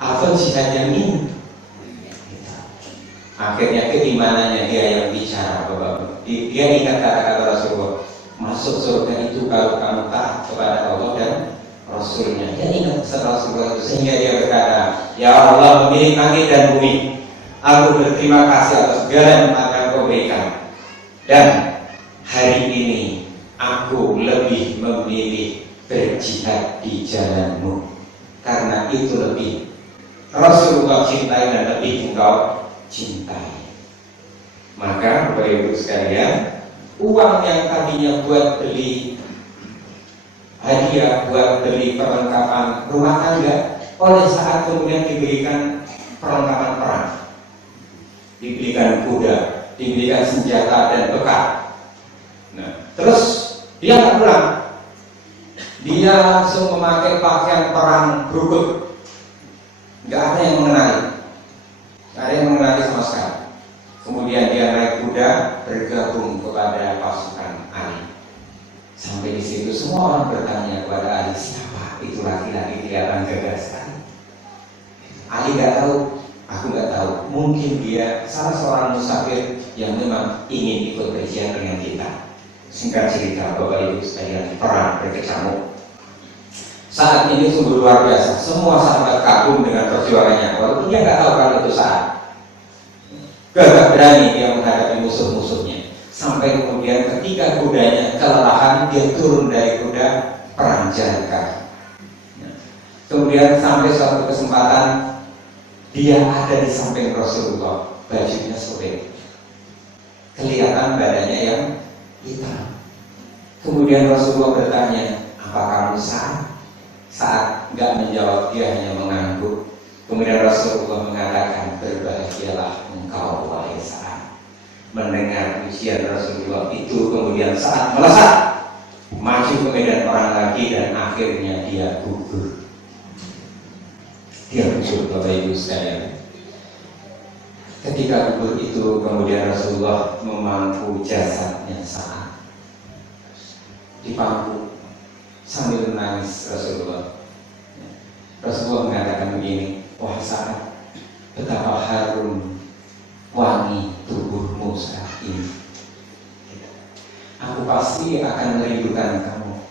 Atau jihad yang ini. Akhirnya keimanannya dia yang bicara, Bapak. Dia ingat kata-kata Rasulullah, masuk surga itu kalau kamu taat kepada Allah dan Rasulnya. Dia ingat Rasulullah itu, sehingga dia berkata, ya Allah pemilik langit dan bumi, aku berterima kasih atas segala nikmat yang Kau berikan. Dan hari ini aku lebih memilih berjihad di jalan-Mu, karena itu lebih Rasulullah cintai dan lebih Engkau cintai. Maka Bapak Ibu sekalian, uang yang tadinya buat beli hadiah, buat beli perlengkapan rumah tangga, oleh saat kemudian diberikan perlengkapan perang, diberikan kuda, diberikan senjata dan bekal. Nah, terus dia nggak pulang, dia langsung memakai pakaian perang berukut, nggak ada yang mengenali, sama sekali. Kemudian dia naik kuda bergabung kepada pasukan Ali. Sampai di situ semua orang bertanya kepada Ali, siapa itu laki-laki kelihatan gagah sekali? Ali nggak tahu, aku nggak tahu. Mungkin dia salah seorang musafir yang memang ingin ikut berjihad dengan kita. Singkat cerita, Bapak Ibu sekalian, perang berkecamuk. Saat ini sungguh luar biasa. Semua sahabat kagum dengan perjuangannya, walaupun dia nggak tahu kalau itu saat. Gagah berani dia menghadapi musuh-musuhnya. Sampai kemudian ketika kudanya kelelahan, dia turun dari kuda, perang jalan kaki. Kemudian sampai suatu kesempatan dia ada di samping Rasulullah, bajunya sobek, kelihatan badannya yang hitam. Kemudian Rasulullah bertanya, apa kamu saat nggak menjawab, dia hanya mengangguk. Kemudian Rasulullah mengatakan, berbahagialah engkau wahai Sa'ad. Mendengar ujian Rasulullah itu, kemudian Sa'ad melesat maju ke medan perang lagi, dan akhirnya dia gugur. Dia gugur, Bapak Ibu sekalian. Ketika gugur itu, kemudian Rasulullah memangku jasadnya Sa'ad, dipangku sambil menangis. Rasulullah mengatakan begini, wah Sa'ad, betapa harum wangi tubuhmu saat ini. Aku pasti akan merindukan kamu,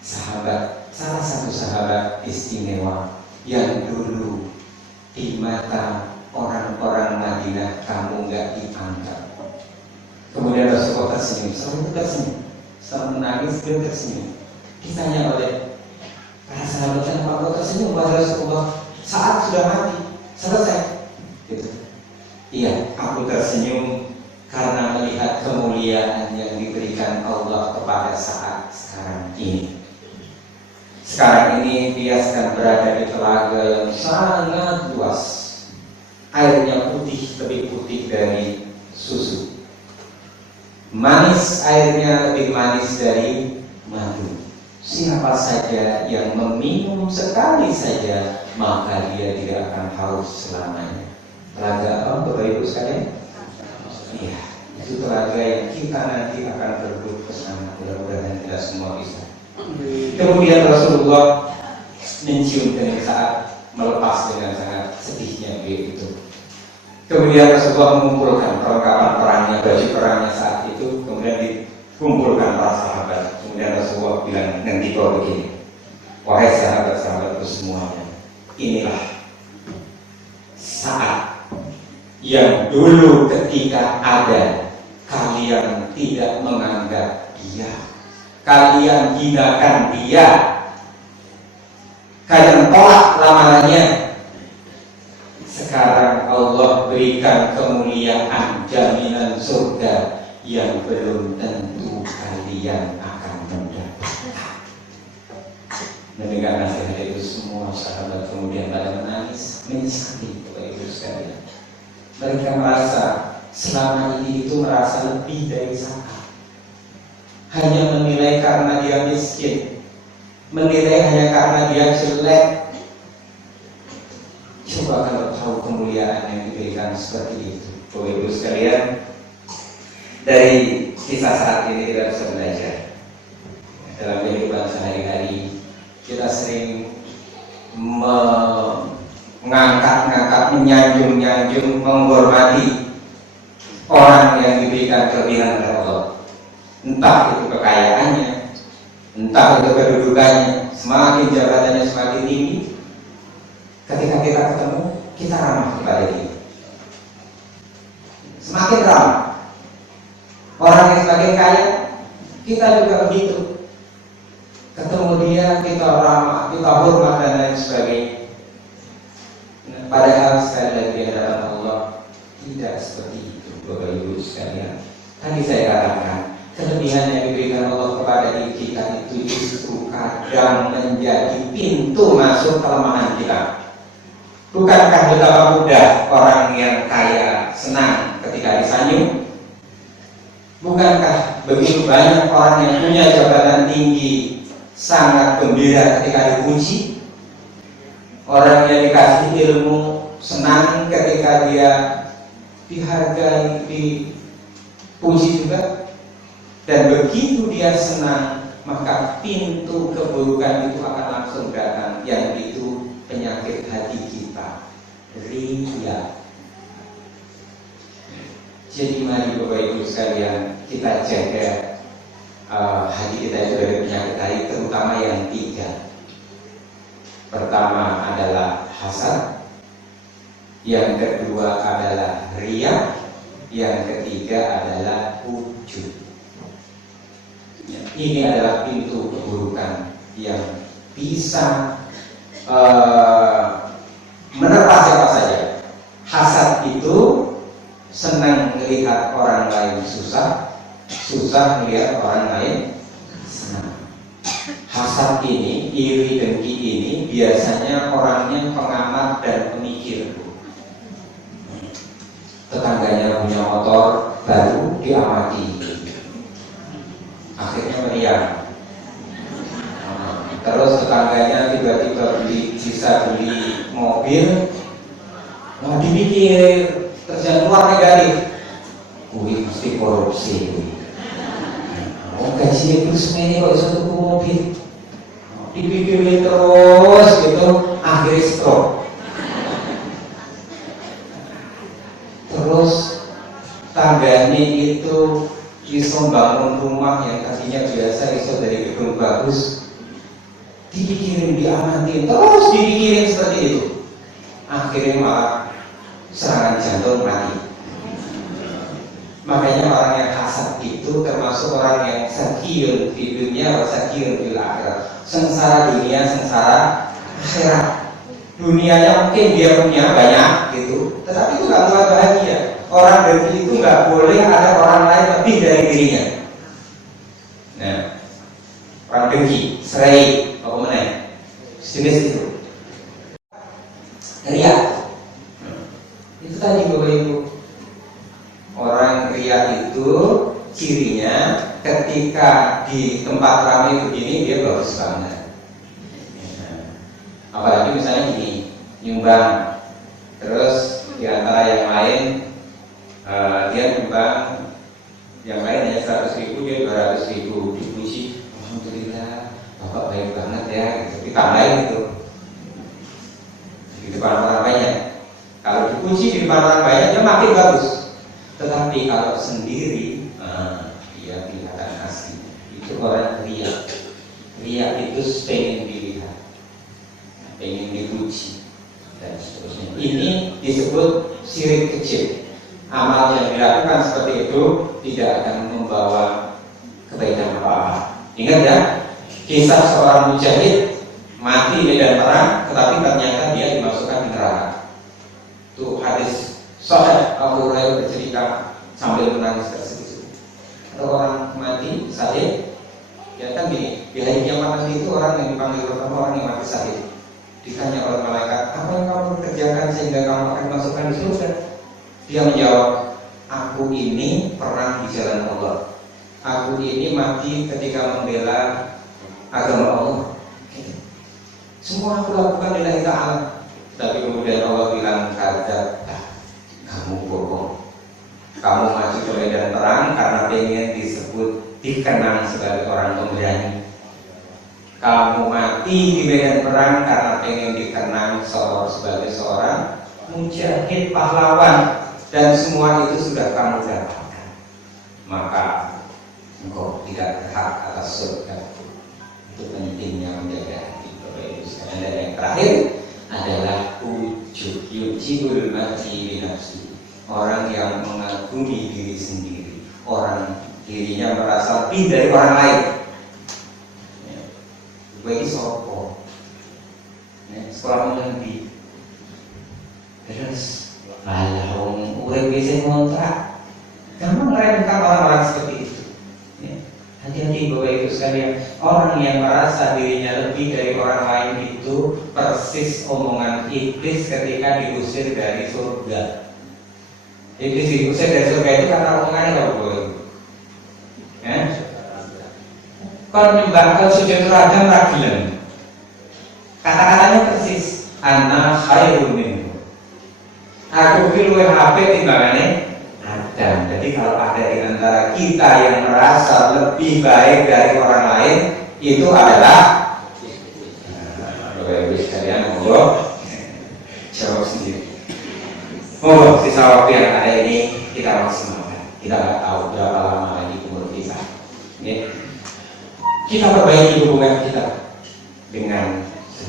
sahabat, salah satu sahabat istimewa yang dulu di mata orang-orang Madinah kamu nggak dianggap. Kemudian Rasulullah tersenyum, selalu tersenyum, selalu menangis dan tersenyum. Ditanya oleh para sahabat, kenapa kau tersenyum? Wahai Rasulullah, saat sudah mati, selesai. Gitu. Iya, aku tersenyum karena melihat kemuliaan yang diberikan Allah kepada saat sekarang ini. Sekarang ini dia sedang berada di telaga yang sangat luas. Airnya putih, lebih putih dari susu. Manis, airnya lebih manis dari madu. Siapa saja yang meminum sekali saja, maka dia tidak akan haus selamanya. Telaga apa, Bapak Ibu sekalian? Iya, itu telaga yang kita nanti akan berburu ke sana. Mudah-mudahan kita semua bisa. Kemudian Rasulullah mencium kening Sa'ad, melepas dengan sangat sedihnya begitu. Kemudian Rasulullah mengumpulkan perlengkapan perangnya, baju perangnya saat itu, kemudian dikumpulkan para sahabat. Kemudian Rasulullah bilang nanti kau begini, wahai sahabat-sahabatku semuanya, inilah saat yang dulu ketika ada kalian tidak menganggap dia, kalian hinakan dia, kalian tolak lamarannya. Sekarang Allah berikan kemuliaan, jaminan surga yang belum tentu kalian akan mendapatkan. Mendengar nasihat itu semua sahabat kemudian pada menangis, menyesali Bapak Ibu sekalian. Mereka merasa selama ini itu merasa lebih dari sahabat, hanya menilai karena dia miskin, menilai hanya karena dia jelek. Coba kalau tahu kemuliaan yang diberikan seperti itu, Bapak Ibu sekalian, dari kisah saat ini kita bisa belajar. Dalam kehidupan sehari-hari kita sering mengangkat-ngangkat, menyanjung-nyanjung, menghormati orang yang diberikan kelebihan oleh Allah. Entah itu kekayaannya, entah itu kedudukannya, semakin jabatannya semakin tinggi. Ketika kita ketemu, kita ramah kepada dia. Semakin ramah. Orang yang semakin kaya, kita juga begitu. Ketemu dia, kita ramah, kita hormat dan lain sebagainya. Padahal sekali lagi di hadapan Allah tidak seperti itu, Bapak Ibu sekalian. Tadi saya katakan, kelebihan yang diberikan Allah kepada diri kita itu justru kadang menjadi pintu masuk kelemahan kita. Bukankah betapa mudah orang yang kaya senang ketika disanjung? Bukankah begitu banyak orang yang punya jabatan tinggi sangat gembira ketika dipuji? Orang yang dikasih ilmu senang ketika dia dihargai, dipuji juga. Dan begitu dia senang, maka pintu keburukan itu akan langsung datang, yang itu penyakit hati kita, riya. Jadi mari Bapak Ibu sekalian, kita jaga hati kita itu dari penyakit hati, terutama yang 3. Pertama adalah hasad, yang kedua adalah riya, yang ketiga adalah ujub. Ini adalah pintu keburukan yang bisa menerpa siapa saja. Hasad itu senang melihat orang lain susah, susah melihat orang lain senang. Hasad ini, iri dengki ini biasanya orangnya pengamat dan pemikir. Tetangganya punya motor baru, diamati, akhirnya meriang. Terus tetangganya tiba-tiba bisa beli mobil, mau dipikir kerjaan luar negatif, kuwi mesti korupsi. Oh, gaji itu semene kok iso tuku mobil. Dipikir terus gitu, akhirnya stroke. Terus tangganya itu iso bangun rumah yang tadinya biasa iso dari gedung bagus, dipikirin, diamatin, terus dipikirin seperti itu, akhirnya malah serangan jantung, mati. Makanya orang yang hasad itu termasuk orang yang sakiyun di dunia, sakiyun di akhirat. Sengsara dunia, sengsara akhirat. Dunianya mungkin dia punya banyak gitu, tetapi itu gak buat bahagia. Orang dengki itu gak boleh ada orang lain lebih dari dirinya. Nah, orang dengki, serai, apa mana? Jenis itu. Riya. Itu tadi Bapak Ibu. Orang riya itu cirinya ketika di tempat ramai begini dia bagus banget. Apalagi misalnya gini, nyumbang, terus di antara yang lain dia nyumbang, yang lain hanya 100.000, dia 200.000, dipuji, alhamdulillah, bapak baik banget ya, gitu. Ditambahin itu. depan orang banyak. Kalau dipuji di depan orang banyak, dia makin bagus. Tetapi kalau sendiri, dia kelihatan asli. Itu orang riya. Riya itu pengen dilihat, pengen dipuji, dan seterusnya. Ini disebut syirik kecil. Amal yang dilakukan seperti itu tidak akan membawa kebaikan apa-apa. Ingat ya, kisah seorang mujahid mati di medan perang, tetapi ternyata dia dimasukkan ke neraka. Itu hadis sahih, Abu Hurairah bercerita sambil menangis terseduh. Ada orang mati syahid, ya kan gini, di hari kiamat nanti itu orang yang dipanggil pertama orang yang mati syahid. Ditanya oleh malaikat, apa yang kamu kerjakan sehingga kamu akan dimasukkan di surga? Dia menjawab, aku ini perang di jalan Allah. Aku ini mati ketika membela agama Allah. Semua aku lakukan lillahi ta'ala. Tapi kemudian Allah bilang, kadzab, kamu bohong. Kamu maju ke medan perang karena pengen disebut, dikenang sebagai orang pemberani. Kamu mati di medan perang karena pengen dikenang sebagai seorang mujahid pahlawan. Dan semua itu sudah kamu dapatkan, maka engkau tidak berhak atas surga. Itu pentingnya menjaga hati Bapak Ibu sekalian. Dan yang terakhir adalah yujibul mati binafsi, orang yang mengagumi diri sendiri, orang dirinya merasa lebih dari orang lain. Bagi sopo, sekolah mengerti, terus malah urip bisa ngontrak. Gampang meremehkan orang-orang seperti itu. Hati-hati Bapak Ibu sekalian, orang yang merasa dirinya lebih dari orang lain itu persis omongan iblis ketika diusir dari surga. Iblis diusir dari surga itu kata omongannya apa Bapak Ibu? Kau nyembah sujud ragam ragilan. Kata-katanya persis, ana khairun minhu. Aku pilih HP timbangannya Adam. Jadi kalau ada di antara kita yang merasa lebih baik dari orang lain, itu adalah Bapak Ibu sekalian, monggo jawab sendiri. Monggo sisa waktu yang ada ini kita maksimalkan. Kita nggak tahu berapa lama lagi umur kita. Kita perbaiki hubungan kita dengan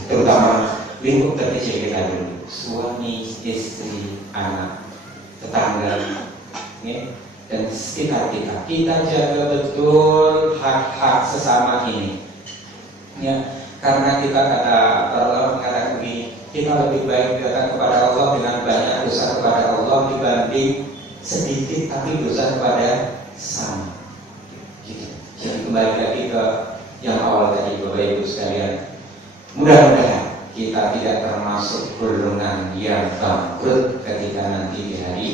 terutama lingkup terkecil kita dulu, suami, istri, anak, tetangga, dan sekitar kita. Kita jaga betul hak-hak sesama ini, karena kita Allah mengatakan begini, kita lebih baik datang kepada Allah dengan banyak dosa kepada Allah dibanding sedikit tapi dosa kepada sesama. Jadi kembali lagi ke yang awal tadi Bapak Ibu sekalian, mudah-mudahan kita tidak termasuk golongan yang bangkrut ketika nanti di hari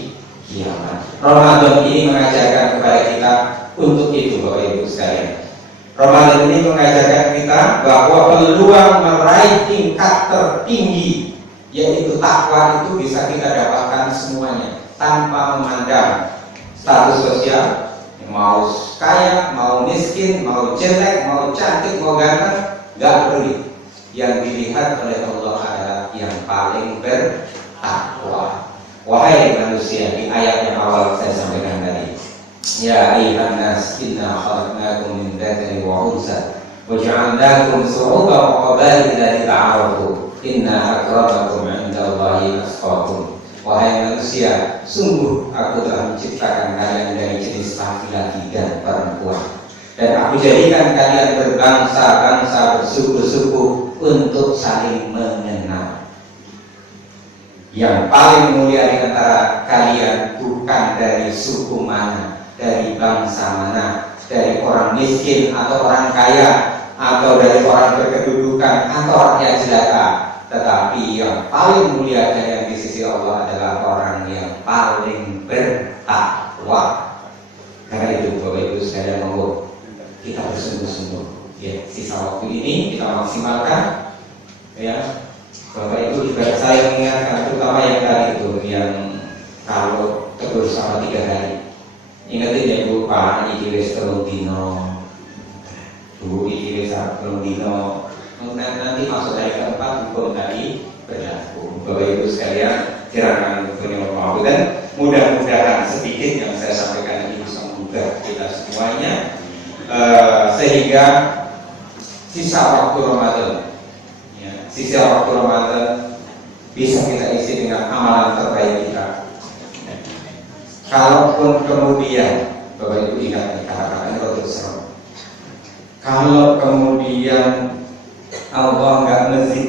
kiamat. Ramadan ini mengajarkan kepada kita untuk itu Bapak Ibu sekalian. Ramadan ini mengajarkan kita bahwa peluang meraih tingkat tertinggi yaitu takwa itu bisa kita dapatkan semuanya tanpa memandang status sosial, mau kaya, mau miskin, mau jelek, mau cantik, mau ganteng, gak peduli. Yang dilihat oleh Allah adalah yang paling bertakwa. Wahai manusia, di ayat yang awal saya sampaikan tadi, ya ayyuhan nas inna khalaqnakum min dzakarin wa unsa wa ja'alnakum shu'uban wa qabaila lita'arafu inna akramakum 'indallahi atqakum. Wahai manusia, sungguh aku telah menciptakan kalian dari jenis laki-laki dan perempuan, dan aku jadikan kalian berbangsa-bangsa, bersuku-suku untuk saling mengenal. Yang paling mulia di antara kalian bukan dari suku mana, dari bangsa mana, dari orang miskin atau orang kaya, atau dari orang berkedudukan atau orang yang jelata, tetapi yang paling mulia kalian di sisi Allah adalah orang yang paling bertakwa. Karena itu Bapak Ibu sekalian, monggo kita bersungguh-sungguh. Ya, sisa waktu ini kita maksimalkan. Ya, Bapak Ibu juga saya mengingatkan, terutama yang tadi itu yang kalau tegur sama 3 hari. Ingatin ya Bu, Pak, iki wis 3 dino. Bu, iki wis 3 dino. Nanti masuk hari keempat hukum tadi berlaku. Bapak Ibu sekalian, kiranya dan mudah-mudahan sedikit yang saya sampaikan ini bisa menggugah kita semuanya, sehingga sisa waktu Ramadan, ya, sisa waktu Ramadan bisa kita isi dengan amalan terbaik kita. Kalaupun kemudian, Bapak Ibu ingat kata-kata ini betul serem. Kalau kemudian Allah nggak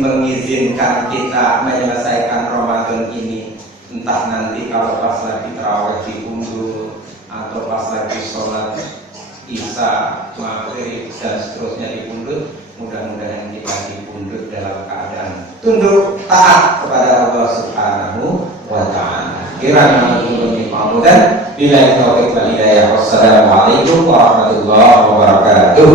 mengizinkan kita menyelesaikan Ramadan ini, entah nanti kalau pas lagi tarawih diundur atau pas lagi sholat Isya, maghrib dan seterusnya diundur, mudah-mudahan kita diundur dalam keadaan tunduk taat kepada Allah Subhanahu wa Ta'ala. Kiranya Allah dan bila taufiq wal hidayah. Wassalamualaikum warahmatullahi wabarakatuh.